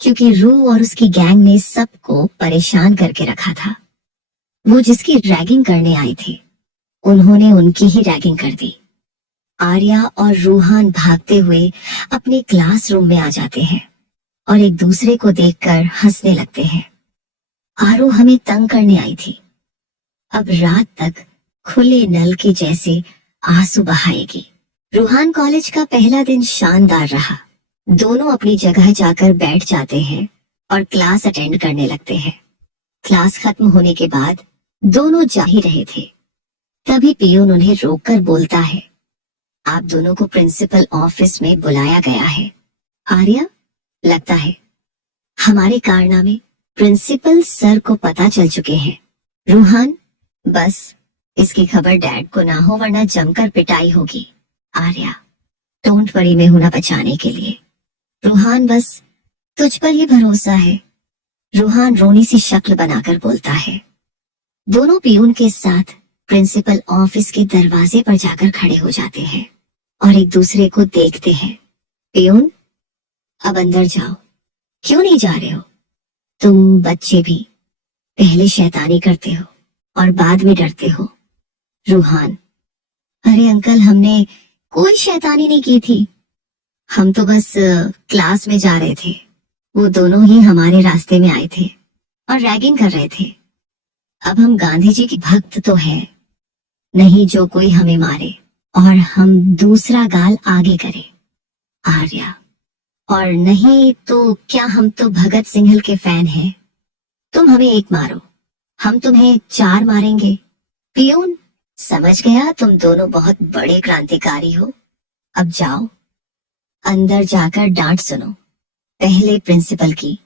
क्योंकि रू और उसकी गैंग ने सबको परेशान करके रखा था। वो जिसकी रैगिंग करने आए थे उन्होंने उनकी ही रैगिंग कर दी। आर्या और रूहान भागते हुए अपने क्लासरूम में आ जाते हैं और एक दूसरे को देखकर हंसने लगते हैं। आरो हमें तंग करने आई थी, अब रात तक खुले नल के जैसे आंसू बहाएगी। रूहान कॉलेज का पहला दिन शानदार रहा। दोनों अपनी जगह जाकर बैठ जाते हैं और क्लास अटेंड करने लगते हैं। क्लास खत्म होने के बाद दोनों जा ही रहे थे, तभी पियून उन्हें रोककर बोलता है, आप दोनों को प्रिंसिपल ऑफिस में बुलाया गया है। आर्या, लगता है हमारे कारनामे प्रिंसिपल सर को पता चल चुके हैं। रूहान, बस इसकी खबर डैड को ना हो वरना जमकर पिटाई होगी। आर्या, डोंट वरी, मैं हूं ना बचाने के लिए। रूहान, बस तुझ पर ही भरोसा है। रूहान रोनी सी शक्ल बनाकर बोलता है। दोनों पियून के साथ प्रिंसिपल ऑफिस के दरवाजे पर जाकर खड़े हो जाते हैं और एक दूसरे को देखते हैं। पियून, अब अंदर जाओ। क्यों नहीं जा रहे हो? तुम बच्चे भी पहले शैतानी करते हो और बाद में डरते हो। रूहान, अरे अंकल, हमने कोई शैतानी नहीं की थी, हम तो बस क्लास में जा रहे थे। वो दोनों ही हमारे रास्ते में आए थे और रैगिंग कर रहे थे। अब हम गांधी जी की भक्त तो है नहीं जो कोई हमें मारे और हम दूसरा गाल आगे करें। आर्या, और नहीं तो क्या हम तो भगत सिंह के फैन हैं? तुम हमें एक मारो, हम तुम्हें 4 मारेंगे। पियून, समझ गया, तुम दोनों बहुत बड़े क्रांतिकारी हो। अब जाओ अंदर जाकर डांट सुनो, पहले प्रिंसिपल की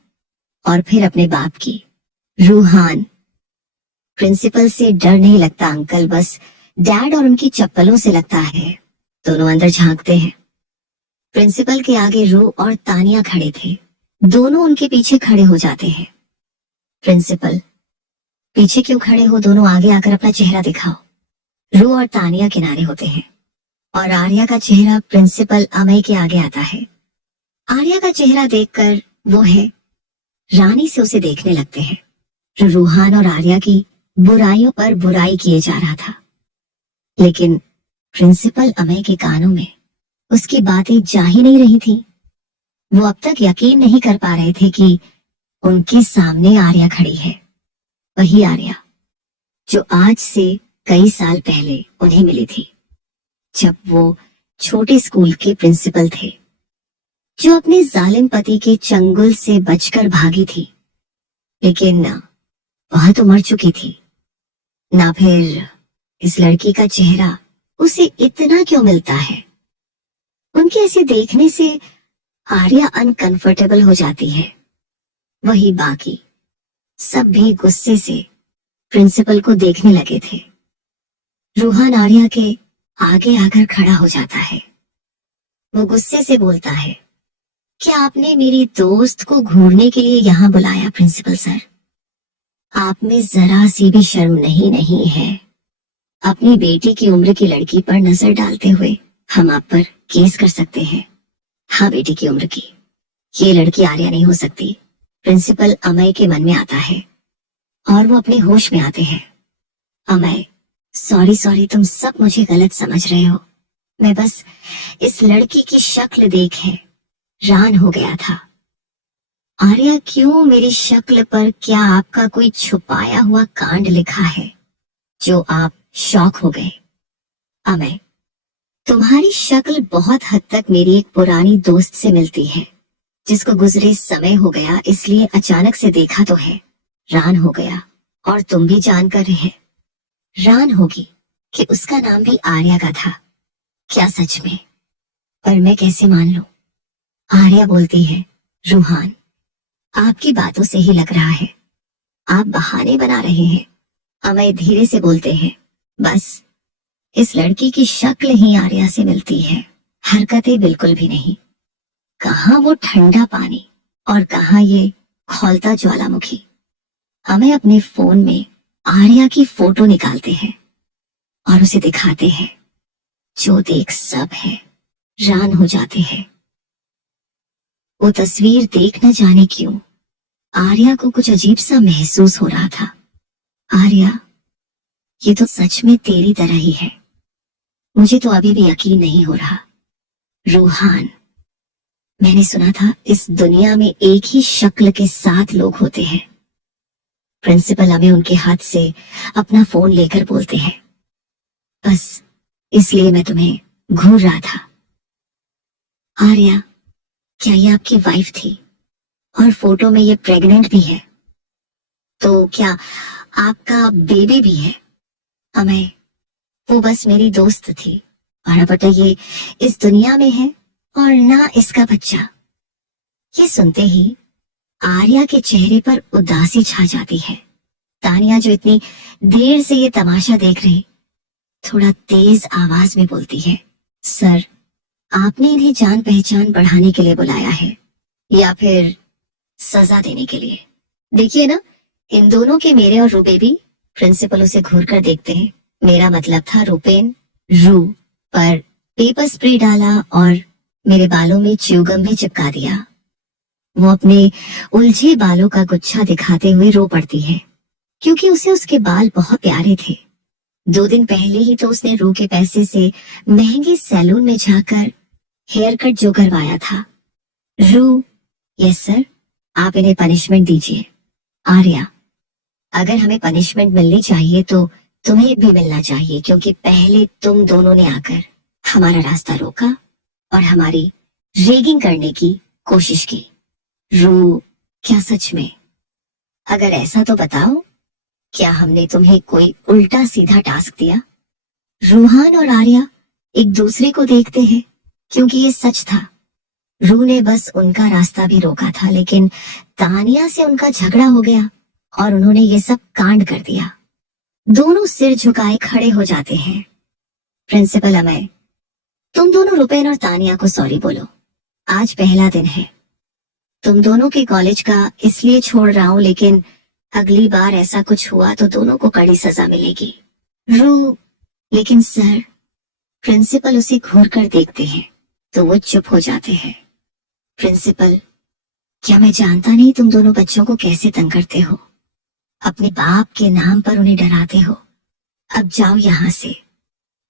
और फिर अपने बाप की। रूहान, प्रिंसिपल से डर नहीं लगता अंकल, बस डैड और उनकी चप्पलों से लगता है। दोनों अंदर झांकते हैं। प्रिंसिपल के आगे रू और तानिया खड़े थे, दोनों उनके पीछे खड़े हो जाते हैं। प्रिंसिपल, पीछे क्यों खड़े हो? दोनों आगे आकर अपना चेहरा दिखाओ। रू और तानिया किनारे होते हैं और आर्या का चेहरा प्रिंसिपल अमय के आगे आता है। आर्या का चेहरा देखकर वो है रानी से उसे देखने लगते हैं। रूहान और आर्या की बुराइयों पर बुराई किए जा रहा था, लेकिन प्रिंसिपल अमय के कानों में उसकी बातें जा ही नहीं रही थी। वो अब तक यकीन नहीं कर पा रहे थे कि उनके सामने आर्या खड़ी है, वही आर्या जो आज से कई साल पहले उन्हें मिली थी, जब वो छोटे स्कूल के प्रिंसिपल थे, जो अपने जालिम पति के चंगुल से बचकर भागी थी। लेकिन वह तो मर चुकी थी, ना फिर इस लड़की का चेहरा उसे इतना क्यों मिलता है। उनके ऐसे देखने से आर्या अनकंफर्टेबल हो जाती है। वही बाकी सब भी गुस्से से प्रिंसिपल को देखने लगे थे। रूहान आर्या के आगे आकर खड़ा हो जाता है। वो गुस्से से बोलता है, क्या आपने मेरी दोस्त को घूरने के लिए यहाँ बुलाया प्रिंसिपल सर? आप में जरा सी भी शर्म नहीं है। अपनी बेटी की उम्र की लड़की पर नजर डालते हुए हम आप पर केस कर सकते हैं। हाँ, बेटी की उम्र की ये लड़की आर्या नहीं हो सकती, प्रिंसिपल अमय के मन में आता है और वो अपने होश में आते हैं। अमय, सॉरी, तुम सब मुझे गलत समझ रहे हो। मैं बस इस लड़की की शक्ल देखे हैरान हो गया था। आर्या, क्यों मेरी शक्ल पर क्या आपका कोई छुपाया हुआ कांड लिखा है जो आप शॉक हो गए? अमय, तुम्हारी शक्ल बहुत हद तक मेरी एक पुरानी दोस्त से मिलती है, जिसको गुजरे समय हो गया, इसलिए अचानक से देखा तो है, रान हो गया। और तुम भी जानकर रान होगी कि उसका नाम भी आर्या का था। क्या सच में? पर मैं कैसे मान लूं? आर्या बोलती है, रूहान, आपकी बातों से ही लग रहा है आप बहाने बना रहे हैं। अमय धीरे से बोलते हैं, बस इस लड़की की शक्ल ही आर्या से मिलती है, हरकतें बिल्कुल भी नहीं। कहाँ वो ठंडा पानी और कहाँ ये खौलता ज्वालामुखी। अमय अपने फोन में आर्या की फोटो निकालते हैं और उसे दिखाते हैं। जो देख सब है रान हो जाते हैं। वो तस्वीर देख न जाने क्यों आर्या को कुछ अजीब सा महसूस हो रहा था। आर्या, ये तो सच में तेरी तरह ही है। मुझे तो अभी भी यकीन नहीं हो रहा। रूहान, मैंने सुना था इस दुनिया में एक ही शक्ल के 7 लोग होते हैं। प्रिंसिपल हमें उनके हाथ से अपना फोन लेकर बोलते हैं, बस इसलिए मैं तुम्हें घूर रहा था। आर्या, क्या ये आपकी वाइफ थी और फोटो में ये प्रेग्नेंट भी है? तो क्या आपका बेबी भी है? अमय, वो बस मेरी दोस्त थी और अब ये इस दुनिया में है और ना इसका बच्चा। ये सुनते ही आर्या के चेहरे पर उदासी छा जाती है। तानिया, जो इतनी देर से ये तमाशा देख रही, थोड़ा तेज आवाज में बोलती है, सर, आपने इन्हें जान पहचान बढ़ाने के लिए बुलाया है या फिर सजा देने के लिए? देखिए ना, इन दोनों के, मेरे और रू बेबी। प्रिंसिपल उसे घूर कर देखते हैं। मेरा मतलब था रूपेन, रू पर पेपर स्प्रे डाला और मेरे बालों में च्युइंगम भी चिपका दिया। वो अपने उलझे बालों का गुच्छा दिखाते हुए रो पड़ती है, क्योंकि उसे उसके बाल बहुत प्यारे थे। 2 दिन पहले ही तो उसने रू के पैसे से महंगे सैलून में जाकर हेयर कट जो करवाया था। रू, यस सर, आप इन्हें पनिशमेंट दीजिए। आर्या, अगर हमें पनिशमेंट मिलनी चाहिए तो तुम्हें भी मिलना चाहिए, क्योंकि पहले तुम दोनों ने आकर हमारा रास्ता रोका और हमारी रेगिंग करने की कोशिश की। रू, क्या सच में? अगर ऐसा तो बताओ, क्या हमने तुम्हें कोई उल्टा सीधा टास्क दिया? रूहान और आर्या एक दूसरे को देखते हैं, क्योंकि ये सच था। रू ने बस उनका रास्ता भी रोका था, लेकिन तानिया से उनका झगड़ा हो गया और उन्होंने ये सब कांड कर दिया। दोनों सिर झुकाए खड़े हो जाते हैं। प्रिंसिपल अमय, तुम दोनों रुपेन और तानिया को सॉरी बोलो। आज पहला दिन है। तुम दोनों के कॉलेज का इसलिए छोड़ रहा हूं, लेकिन अगली बार ऐसा कुछ हुआ तो दोनों को कड़ी सजा मिलेगी। रू, लेकिन सर। प्रिंसिपल उसे घूर कर देखते हैं तो वो चुप हो जाते हैं। प्रिंसिपल, क्या मैं जानता नहीं तुम दोनों बच्चों को कैसे तंग करते हो? अपने बाप के नाम पर उन्हें डराते हो। अब जाओ यहाँ से।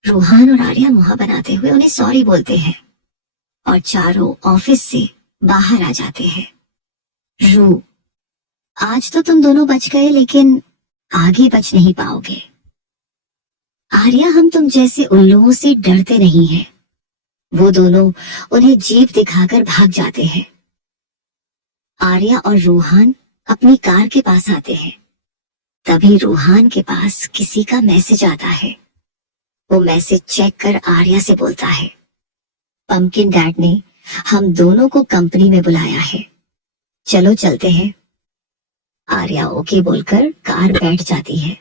रूहान और आर्या मुंह बनाते हुए उन्हें सॉरी बोलते हैं और चारों ऑफिस से बाहर आ जाते हैं। रू, आज तो तुम दोनों बच गए, लेकिन आगे बच नहीं पाओगे। आर्या, हम तुम जैसे उल्लुओं से डरते नहीं हैं। वो दोनों उन्हें जीप दिखाकर भाग जाते हैं। आर्या और रूहान अपनी कार के पास आते हैं। तभी रूहान के पास किसी का मैसेज आता है। वो मैसेज चेक कर आर्या से बोलता है, पंपकिन डैड ने हम दोनों को कंपनी में बुलाया है, चलो चलते हैं। आर्या ओके बोलकर कार बैठ जाती है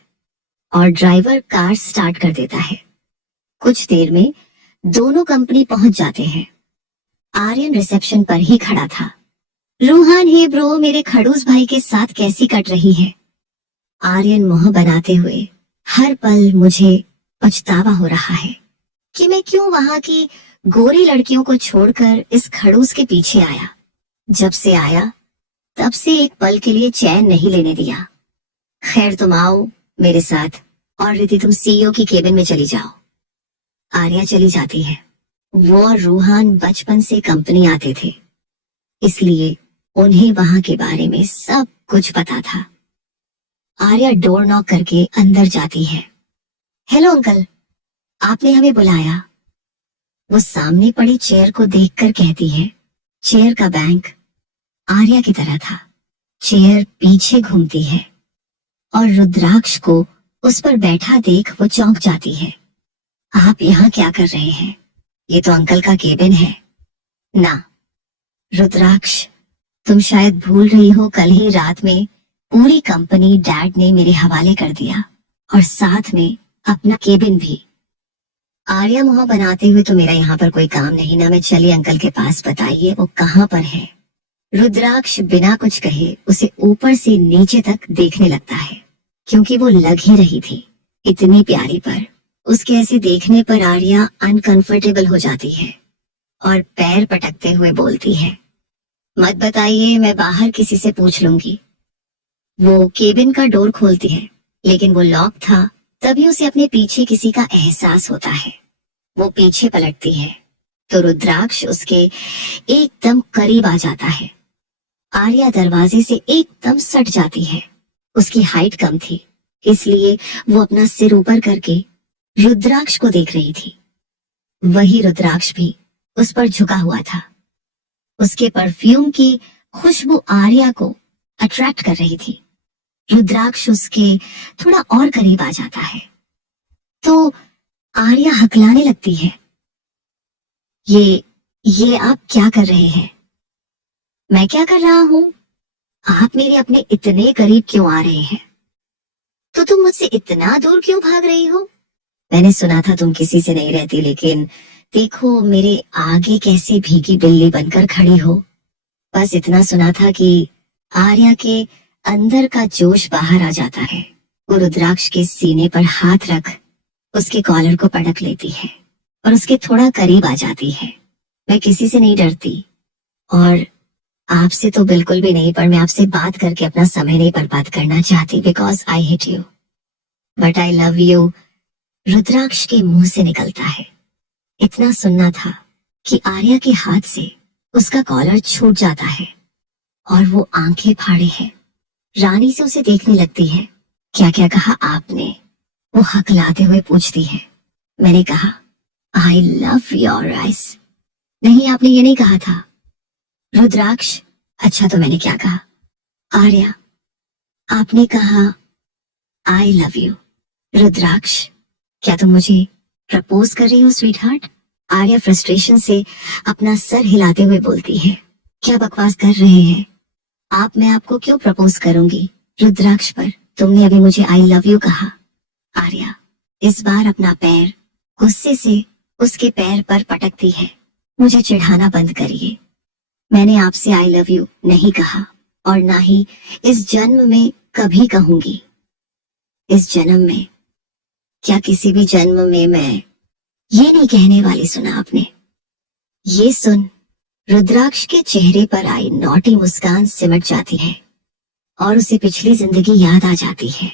और ड्राइवर कार स्टार्ट कर देता है। कुछ देर में दोनों कंपनी पहुंच जाते हैं। आर्यन रिसेप्शन पर ही खड़ा था। रूहान, हे ब्रो, मेरे खड़ूस भाई के साथ कैसी कट रही है? आर्यन मुंह बनाते हुए, हर पल मुझे पछतावा हो रहा है कि मैं क्यों वहां की गोरी लड़कियों को छोड़कर इस खड़ूस के पीछे आया। जब से आया तब से एक पल के लिए चैन नहीं लेने दिया। खैर, तुम आओ मेरे साथ और रिति तुम सीईओ की केबिन में चली जाओ। आर्या चली जाती है। वो और रूहान बचपन से कंपनी आते थे, इसलिए उन्हें वहां के बारे में सब कुछ पता था। आर्या डोर नॉक करके अंदर जाती है। हेलो अंकल, आपने हमें बुलाया? वो सामने पड़ी चेयर को देखकर कहती है। चेयर का बैंक आर्या की तरह था। चेयर पीछे घूमती है और रुद्राक्ष को उस पर बैठा देख वो चौंक जाती है। आप यहाँ क्या कर रहे हैं? ये तो अंकल का केबिन है ना। रुद्राक्ष, तुम शायद भूल रही हो, कल ही रात में पूरी कंपनी डैड ने मेरे हवाले कर दिया और साथ में अपना केबिन भी। आर्या मुंह बनाते हुए, तो मेरा यहाँ पर कोई काम नहीं ना, मैं चलिए अंकल के पास, बताइए वो कहाँ पर है। रुद्राक्ष बिना कुछ कहे उसे ऊपर से नीचे तक देखने लगता है, क्योंकि वो लग ही रही थी इतनी प्यारी पर। उसके ऐसे देखने पर आर्या अनकंफर्टेबल हो जाती है और पैर पटकते हुए बोलती है, मत बताइए, मैं बाहर किसी से पूछ लूंगी। वो केबिन का डोर खोलती है, लेकिन वो लॉक था। तभी उसे अपने पीछे किसी का एहसास होता है। वो पीछे पलटती है तो रुद्राक्ष उसके एकदम करीब आ जाता है। आर्या दरवाजे से एकदम सट जाती है। उसकी हाइट कम थी, इसलिए वो अपना सिर ऊपर करके रुद्राक्ष को देख रही थी। वही रुद्राक्ष भी उस पर झुका हुआ था। उसके परफ्यूम की खुशबू आर्या को अट्रैक्ट कर रही थी। रुद्राक्ष उसके थोड़ा और करीब आ जाता है तो आर्या हकलाने लगती है। ये आप क्या कर रहे हैं? मैं क्या कर रहा हूँ? आप मेरे अपने इतने करीब क्यों आ रहे हैं? तो तुम मुझसे इतना दूर क्यों भाग रही हो? मैंने सुना था तुम किसी से नहीं रहती, लेकिन देखो मेरे आगे कैसे भीगी बिल्ली बनकर खड़ी हो। बस इतना सुना था कि आर्या के अंदर का जोश बाहर आ जाता है। वो रुद्राक्ष के सीने पर हाथ रख उसके कॉलर को पटक लेती है और उसके थोड़ा करीब आ जाती है। मैं किसी से नहीं डरती और आपसे तो बिल्कुल भी नहीं, पर मैं आपसे बात करके अपना समय नहीं बर्बाद करना चाहती, because I hate you but I love you. Rudraksh के मुंह से निकलता है। इतना सुनना था कि आर्या के हाथ से उसका कॉलर छूट जाता है और वो आंखें फाड़े है रानी से उसे देखने लगती है। क्या क्या कहा आपने? वो हकलाते हुए पूछती है। मैंने कहा आई लव योर आइज। नहीं, आपने ये नहीं कहा था। रुद्राक्ष, अच्छा तो मैंने क्या कहा? आर्या, आपने कहा आई लव यू। रुद्राक्ष, क्या तुम मुझे प्रपोज कर रही हो स्वीट हार्ट? आर्या फ्रस्ट्रेशन से अपना सर हिलाते हुए बोलती है। क्या बकवास कर रहे हैं आप? मैं आपको क्यों प्रपोज करूंगी? रुद्राक्ष, पर तुमने अभी मुझे आई लव यू कहा। आर्या इस बार अपना पैर गुस्से से उसके पैर पर पटकती है। मुझे चिढ़ाना बंद करिए। मैंने आपसे आई लव यू नहीं कहा और ना ही इस जन्म में कभी कहूंगी। इस जन्म में क्या किसी भी जन्म में मैं ये नहीं कहने वाली। सुना आपने? ये सुन रुद्राक्ष के चेहरे पर आई नौटी मुस्कान सिमट जाती है और उसे पिछली जिंदगी याद आ जाती है,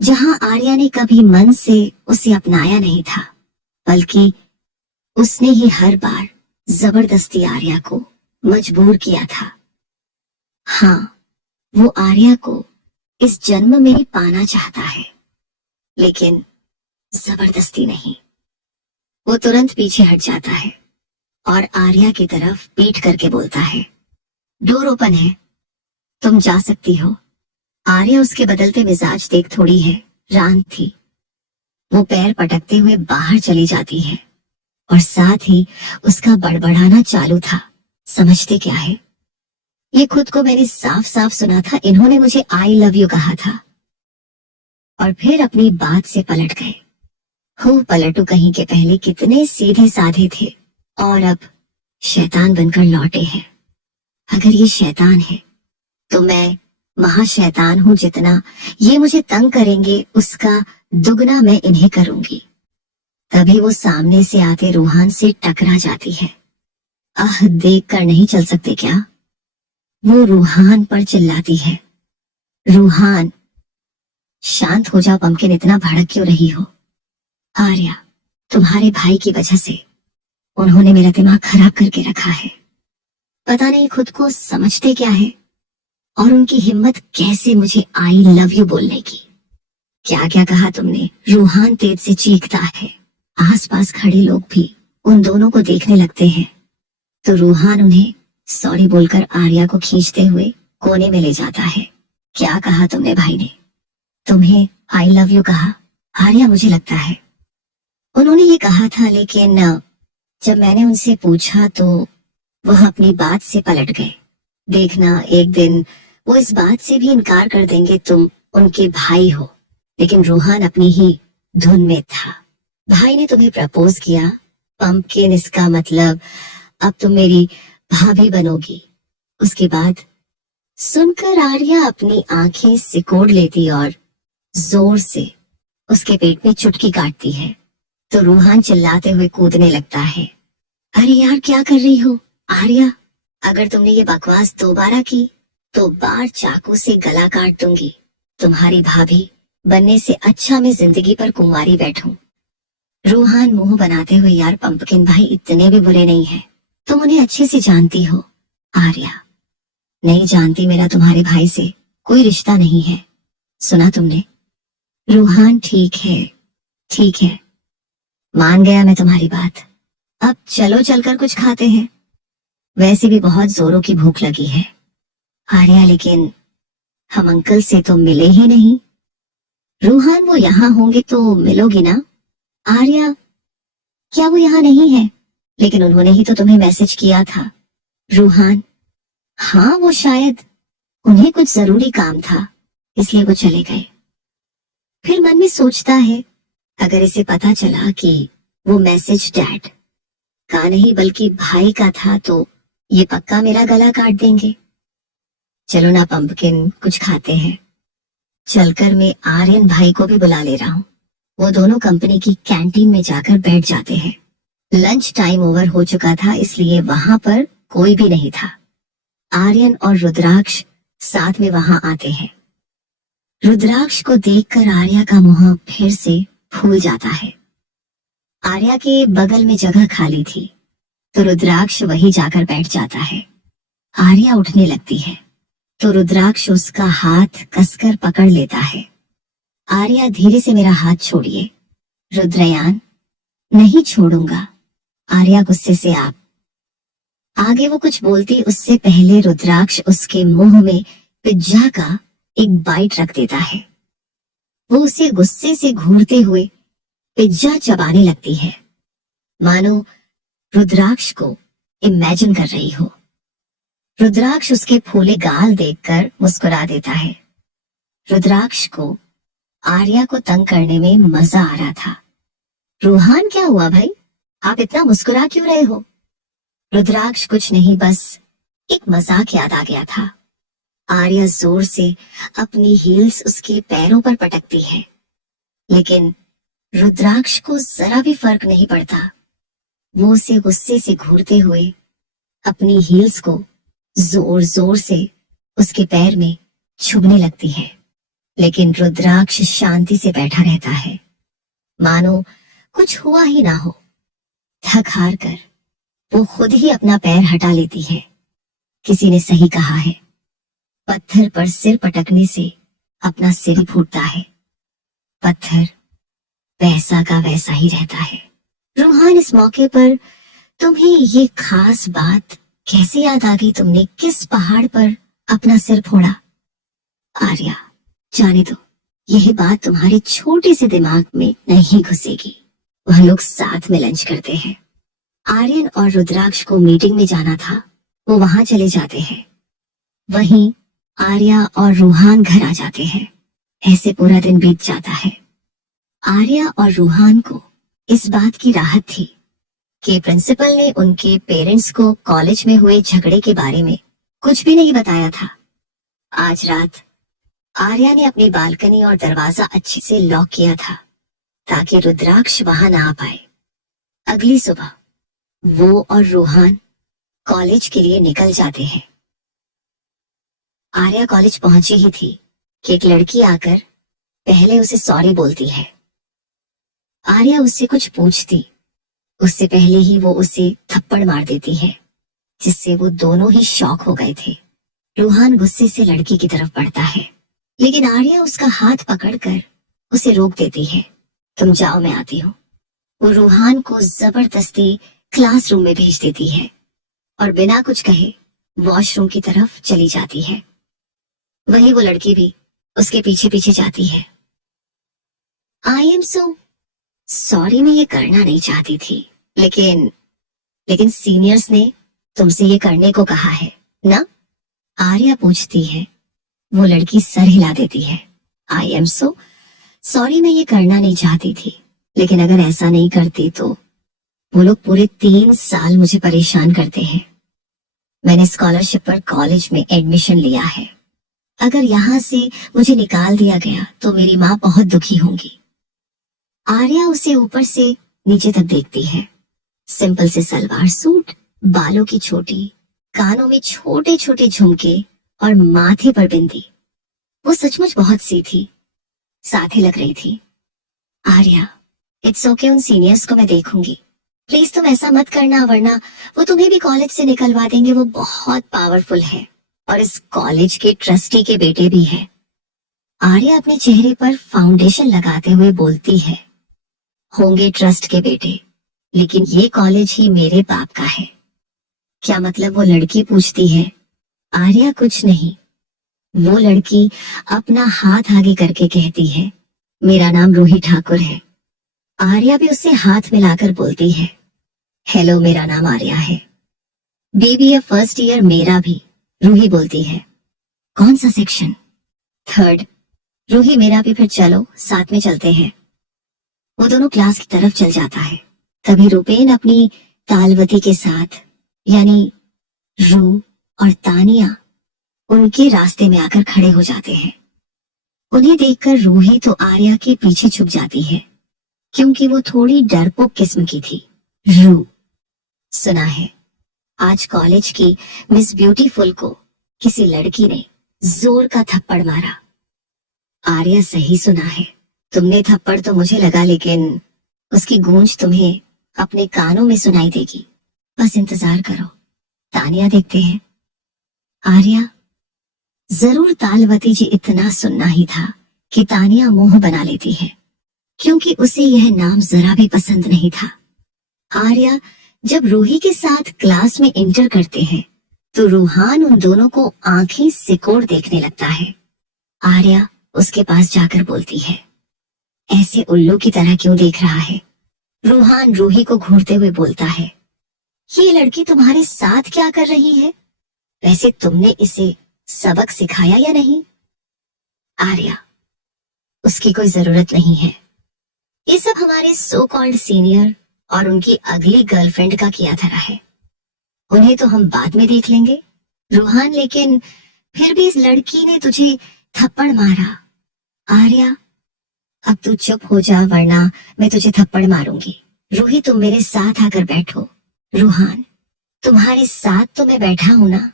जहां आर्या ने कभी मन से उसे अपनाया नहीं था, बल्कि उसने ही हर बार जबरदस्ती आर्या को मजबूर किया था। हाँ, वो आर्या को इस जन्म में ही पाना चाहता है, लेकिन जबरदस्ती नहीं। वो तुरंत पीछे हट जाता है और आर्या की तरफ पीठ करके बोलता है, डोर ओपन है, तुम जा सकती हो। आर्या उसके बदलते मिजाज देख थोड़ी हैरान थी। वो पैर पटकते हुए बाहर चली जाती है और साथ ही उसका बड़बड़ाना चालू था। समझते क्या है, ये खुद को मैंने साफ साफ सुना था, इन्होंने मुझे आई लव यू कहा था। और फिर अपनी बात से पलट गए। हो पलटू कहीं के पहले कितने सीधे साधे थे और अब शैतान बनकर लौटे हैं। अगर ये शैतान है तो मैं महाशैतान हूं। जितना ये मुझे तंग करेंगे उसका दुगना मैं इन्हें करूंगी। तभी वो सामने से आते रूहान से टकरा जाती है। आह, देख कर नहीं चल सकते क्या? वो रूहान पर चिल्लाती है। रूहान, शांत हो जाओ पम्पकिन, इतना भड़क क्यों रही हो? आर्या, तुम्हारे भाई की वजह से उन्होंने मेरा दिमाग खराब करके रखा है। पता नहीं खुद को समझते क्या है और उनकी हिम्मत कैसे मुझे आई लव यू बोलने की। क्या क्या कहा तुमने? रूहान तेज से चीखता है। आसपास खड़े लोग भी उन दोनों को देखने लगते हैं तो रूहान उन्हें सॉरी बोलकर आर्या को खींचते हुए कोने में ले जाता है। क्या कहा तुमने भाई ने? तुम्हें आई लव यू कहा? आर्या, मुझे लगता है उन्होंने ये कहा था, लेकिन जब मैंने उनसे पूछा तो वह अपनी बात से पलट गए। देखना, एक दिन वो इस बात से भी इनकार कर देंगे तुम उनके भाई हो। लेकिन रूहान अपनी ही धुन में था। भाई ने तुम्हें प्रपोज किया पम्पकिन, इसका मतलब अब तुम मेरी भाभी बनोगी। उसके बाद सुनकर आर्या अपनी आंखें सिकोड़ लेती और जोर से उसके पेट में चुटकी काटती है तो रूहान चिल्लाते हुए कूदने लगता है। अरे यार, क्या कर रही हो आर्या? अगर तुमने ये बकवास दोबारा की तो बार चाकू से गला काट दूंगी। तुम्हारी भाभी बनने से अच्छा मैं जिंदगी पर कुंवारी बैठूं। रूहान मुंह बनाते हुए, यार पम्पकिन भाई इतने भी बुरे नहीं है, तुम उन्हें अच्छे से जानती हो। आर्या, नहीं जानती, मेरा तुम्हारे भाई से कोई रिश्ता नहीं है। सुना तुमने? रूहान, ठीक है ठीक है, मान गया मैं तुम्हारी बात। अब चलो चलकर कुछ खाते हैं, वैसे भी बहुत जोरों की भूख लगी है। आर्या, लेकिन हम अंकल से तो मिले ही नहीं। रूहान, वो यहाँ होंगे तो मिलोगी ना? आर्या, क्या वो यहाँ नहीं है? लेकिन उन्होंने ही तो तुम्हें मैसेज किया था। रूहान, हाँ, वो शायद उन्हें कुछ जरूरी काम था इसलिए वो चले गए। फिर मन में सोचता है, अगर इसे पता चला कि वो मैसेज डैड का नहीं बल्कि भाई का था तो ये पक्का मेरा गला काट देंगे। चलो ना पम्पकिन, कुछ खाते हैं। चलकर मैं आर्यन भाई को भी बुला ले रहा हूँ। वो दोनों कंपनी की कैंटीन में जाकर बैठ जाते हैं। लंच टाइम ओवर हो चुका था इसलिए वहां पर कोई भी नहीं था। आर्यन और रुद्राक्ष साथ में वहां आते हैं। रुद्राक्ष को देखकर आर्या का मुंह फिर से फूल जाता है। आर्या के बगल में जगह खाली थी तो रुद्राक्ष वहीं जाकर बैठ जाता है। आर्या उठने लगती है तो रुद्राक्ष उसका हाथ कसकर पकड़ लेता है। आर्या, धीरे से मेरा हाथ छोड़िए। रुद्रयान, नहीं छोड़ूंगा। आर्या गुस्से से आप आगे वो कुछ बोलती उससे पहले रुद्राक्ष उसके मुंह में पिज्जा का एक बाइट रख देता है। वो उसे गुस्से से घूरते हुए पिज्जा चबाने लगती है, मानो रुद्राक्ष को इमेजिन कर रही हो। रुद्राक्ष उसके फूले गाल देखकर मुस्कुरा देता है। रुद्राक्ष को आर्या को तंग करने में मजा आ रहा था। रूहान, क्या हुआ भाई, आप इतना मुस्कुरा क्यों रहे हो? रुद्राक्ष, कुछ नहीं, बस एक मजाक याद आ गया था। आर्या जोर से अपनी हील्स उसके पैरों पर पटकती है लेकिन रुद्राक्ष को जरा भी फर्क नहीं पड़ता। वो उसे गुस्से से घूरते हुए अपनी हील्स को जोर जोर से उसके पैर में छुभने लगती है लेकिन रुद्राक्ष शांति से बैठा रहता है, मानो कुछ हुआ ही ना हो। थक हार कर वो खुद ही अपना पैर हटा लेती है। किसी ने सही कहा है, पत्थर पर सिर पटकने से अपना सिर ही फूटता है। पत्थर वैसा का वैसा ही रहता है। रूहान, इस मौके पर तुम्हें ये खास बात कैसे याद आ गई? तुमने किस पहाड़ पर अपना सिर फोड़ा? आर्या, जाने दो, यही बात तुम्हारे छोटे से दिमाग में नहीं घुसेगी। वह लोग साथ में लंच करते हैं। आर्यन और रुद्राक्ष को मीटिंग में जाना था, वो वहां चले जाते हैं। वहीं आर्या और रूहान घर आ जाते हैं। ऐसे पूरा दिन बीत जाता है। आर्या और रूहान को इस बात की राहत थी कि प्रिंसिपल ने उनके पेरेंट्स को कॉलेज में हुए झगड़े के बारे में कुछ भी नहीं बताया था। आज रात आर्या ने अपनी बालकनी और दरवाजा अच्छे से लॉक किया था ताकि रुद्राक्ष वहां ना आ पाए। अगली सुबह वो और रूहान कॉलेज के लिए निकल जाते हैं। आर्या कॉलेज पहुंची ही थी कि एक लड़की आकर पहले उसे सॉरी बोलती है। आर्या उससे कुछ पूछती, उससे पहले ही वो उसे थप्पड़ मार देती है, जिससे वो दोनों ही शॉक हो गए थे। रूहान गुस्से से लड़की की तरफ बढ़ता है, लेकिन आर्या उसका हाथ पकड़कर उसे रोक देती है। तुम जाओ, मैं आती हूँ। वो रूहान को जबरदस्ती क्लासरूम में भेज देती है और बिना कुछ कहे वॉशरूम की तरफ चली जाती है। वही वो लड़की भी उसके पीछे पीछे जाती है। आई एम सो सॉरी, मैं ये करना नहीं चाहती थी, लेकिन सीनियर्स ने तुमसे ये करने को कहा है ना? आर्या पूछती है। वो लड़की सर हिला देती है। आई एम सो सॉरी, मैं ये करना नहीं चाहती थी, लेकिन अगर ऐसा नहीं करती तो वो लोग पूरे 3 साल मुझे परेशान करते हैं। मैंने स्कॉलरशिप पर कॉलेज में एडमिशन लिया है। अगर यहाँ से मुझे निकाल दिया गया तो मेरी माँ बहुत दुखी होंगी। आर्या उसे ऊपर से नीचे तक देखती है। सिंपल से सलवार सूट, बालों की चोटी, कानों में छोटे छोटे झुमके और माथे पर बिंदी। वो सचमुच बहुत सी थी, साथी लग रही थी। आर्या, इट्स ओके, उन सीनियर्स को मैं देखूंगी। प्लीज तुम ऐसा मत करना, वरना वो तुम्हें भी कॉलेज से निकलवा देंगे। वो बहुत पावरफुल है और इस कॉलेज के ट्रस्टी के बेटे भी है। आर्या अपने चेहरे पर फाउंडेशन लगाते हुए बोलती है। होंगे ट्रस्ट के बेटे, लेकिन ये कॉलेज ही मेरे बाप का है। क्या मतलब? वो लड़की पूछती है। आर्या कुछ नहीं। वो लड़की अपना हाथ आगे करके कहती है, मेरा नाम रूही ठाकुर है। आर्या भी उससे हाथ मिलाकर बोलती है, हेलो, मेरा नाम आर्या है। बीबीए फर्स्ट ईयर मेरा भी। रूही बोलती है। कौन सा सेक्शन? 3rd। रूही, मेरा भी। फिर चलो साथ में चलते हैं। वो दोनों क्लास की तरफ चल जाता है। तभी रुपेन अपनी तालवती के साथ, यानी रू और तानिया, उनके रास्ते में आकर खड़े हो जाते हैं। उन्हें देखकर रूही तो आर्या के पीछे छुप जाती है, क्योंकि वो थोड़ी डरपोक किस्म की थी। रू, सुना है आज कॉलेज की मिस ब्यूटीफुल को किसी लड़की ने जोर का थप्पड़ मारा। आर्या, सही सुना है तुमने। थप्पड़ तो मुझे लगा, लेकिन उसकी गूंज तुम्हें अपने कानों में सुनाई देगी। बस इंतजार करो। तानिया देखते हैं। आर्या, जरूर तालवती जी इतना सुनना ही था कि तानिया मुंह बना लेती है, क्योंकि उसे यह नाम जरा भी पसंद नहीं था। आर्या जब रूही के साथ क्लास में इंटर करते हैं तो रूहान उन दोनों को आंखें सिकोड़ देखने लगता है। आर्या उसके पास जाकर बोलती है, ऐसे उल्लू की तरह क्यों देख रहा है? रूहान रूही को घूरते हुए बोलता है, ये लड़की तुम्हारे साथ क्या कर रही है? वैसे तुमने इसे सबक सिखाया या नहीं? आर्या, उसकी कोई जरूरत नहीं है। ये सब हमारे सो कॉल्ड सीनियर और उनकी अगली गर्लफ्रेंड का किया धरा है। उन्हें तो हम बाद में देख लेंगे। रूहान, लेकिन फिर भी इस लड़की ने तुझे थप्पड़ मारा। आर्या, अब तू चुप हो जा, वरना मैं तुझे थप्पड़ मारूंगी। रूही, तुम मेरे साथ आकर बैठो। रूहान, तुम्हारे साथ तो मैं बैठा हूं ना।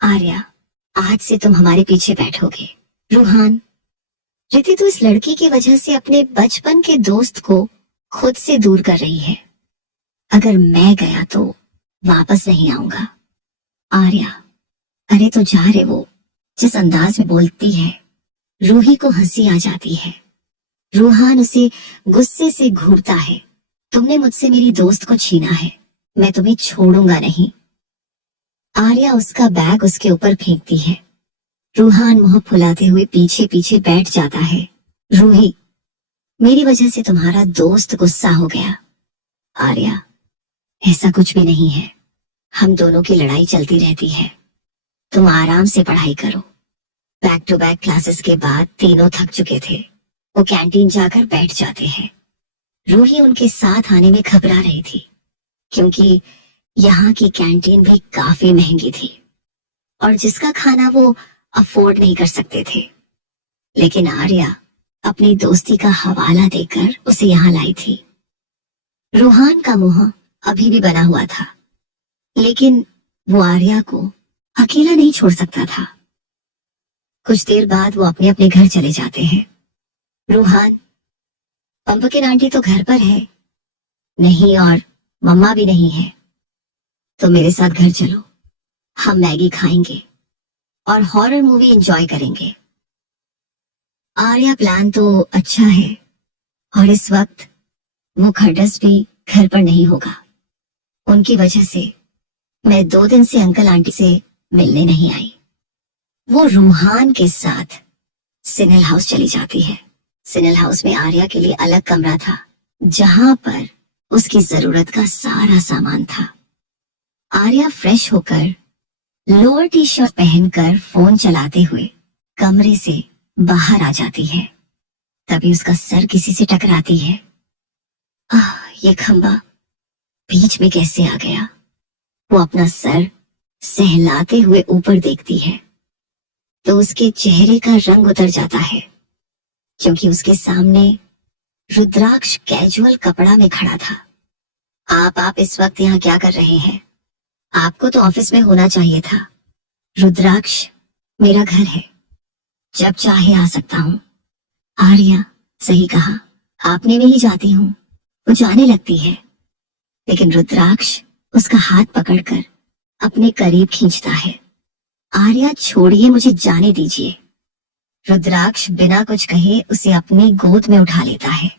आर्या, आज से तुम हमारे पीछे बैठोगे। रूहान, रिति, तू इस लड़की की वजह से अपने बचपन के दोस्त को खुद से दूर कर रही है। अगर मैं गया तो वापस नहीं आऊंगा। आर्या, अरे तो जा रे। वो जिस अंदाज में बोलती है, रूही को हंसी आ जाती है। रूहान उसे गुस्से से घूरता है। तुमने मुझसे मेरी दोस्त को छीना है, मैं तुम्हें छोड़ूंगा नहीं। आर्या उसका बैग उसके ऊपर फेंकती है। रूहान मुंह फुलाते हुए पीछे पीछे बैठ जाता है। रूही, मेरी वजह से तुम्हारा दोस्त गुस्सा हो गया। आर्या, ऐसा कुछ भी नहीं है, हम दोनों की लड़ाई चलती रहती है। तुम आराम से पढ़ाई करो। बैक टू बैक क्लासेस के बाद तीनों थक चुके थे। वो कैंटीन जाकर बैठ जाते हैं। रूही उनके साथ आने में घबरा रही थी, क्योंकि यहाँ की कैंटीन भी काफी महंगी थी और जिसका खाना वो अफोर्ड नहीं कर सकते थे। लेकिन आर्या अपनी दोस्ती का हवाला देकर उसे यहाँ लाई थी। रूहान का मुंह अभी भी बना हुआ था, लेकिन वो आर्या को अकेला नहीं छोड़ सकता था। कुछ देर बाद वो अपने अपने घर चले जाते हैं। रूहान, पंपकिन आंटी तो घर पर है नहीं और मम्मा भी नहीं है, तो मेरे साथ घर चलो, हम मैगी खाएंगे और हॉरर मूवी एंजॉय करेंगे। आर्या, प्लान तो अच्छा है और इस वक्त वो खड्डस भी घर पर नहीं होगा। उनकी वजह से मैं 2 दिन से अंकल आंटी से मिलने नहीं आई। वो रूहान के साथ सिनेल हाउस चली जाती है। सिनेल हाउस में आर्या के लिए अलग कमरा था, जहां पर उसकी जरूरत का सारा सामान था। आर्या फ्रेश होकर लोअर टी शर्ट पहनकर फोन चलाते हुए कमरे से बाहर आ जाती है। तभी उसका सर किसी से टकराती है। ये खंबा बीच में कैसे आ गया? वो अपना सर सहलाते हुए ऊपर देखती है तो उसके चेहरे का रंग उतर जाता है, क्योंकि उसके सामने रुद्राक्ष कैजुअल कपड़ा में खड़ा था। आप इस वक्त यहाँ क्या कर रहे हैं? आपको तो ऑफिस में होना चाहिए था। रुद्राक्ष, मेरा घर है, जब चाहे आ सकता हूँ। आर्या, सही कहा, आपने में ही जाती हूँ। वो जाने लगती है, लेकिन रुद्राक्ष उसका हाथ पकड़कर अपने करीब खींचता है। आर्या, छोड़िए, मुझे जाने दीजिए। रुद्राक्ष बिना कुछ कहे उसे अपनी गोद में उठा लेता है।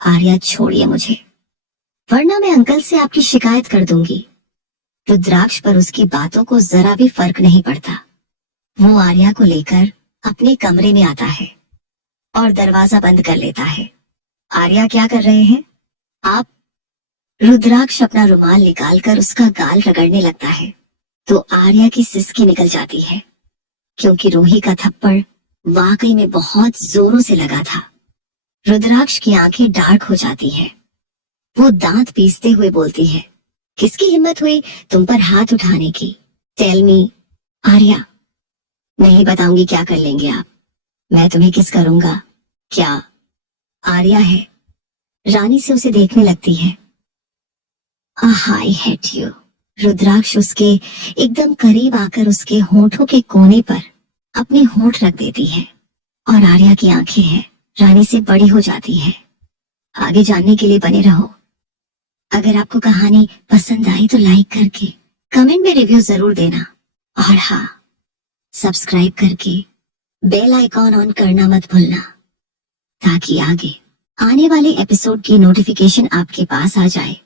आर्या, छोड़िए मुझे, वरना मैं अंकल से आपकी शिकायत कर दूंगी। रुद्राक्ष पर उसकी बातों को जरा भी फर्क नहीं पड़ता। वो आर्या को लेकर अपने कमरे में आता है और दरवाजा बंद कर लेता है। आर्या, क्या कर रहे हैं आप? रुद्राक्ष अपना रुमाल निकालकर उसका गाल रगड़ने लगता है तो आर्या की सिसकी निकल जाती है, क्योंकि रूही का थप्पड़ वाकई में बहुत जोरों से लगा था। रुद्राक्ष की आंखें डार्क हो जाती हैं। वो दांत पीसते हुए बोलती है, किसकी हिम्मत हुई तुम पर हाथ उठाने की? Tell me. आर्या, नहीं बताऊंगी क्या कर लेंगे आप। मैं तुम्हें किस करूंगा? क्या? आर्या है, रानी से उसे देखने लगती है। आई हेट यू। रुद्राक्ष उसके एकदम करीब आकर उसके होठों के कोने पर अपने होठ रख देती है और आर्या की आंखें हैं रानी से बड़ी हो जाती है। आगे जानने के लिए बने रहो। अगर आपको कहानी पसंद आई तो लाइक करके कमेंट में रिव्यू जरूर देना, और हाँ, सब्सक्राइब करके बेल आइकॉन ऑन करना मत भूलना, ताकि आगे आने वाले एपिसोड की नोटिफिकेशन आपके पास आ जाए।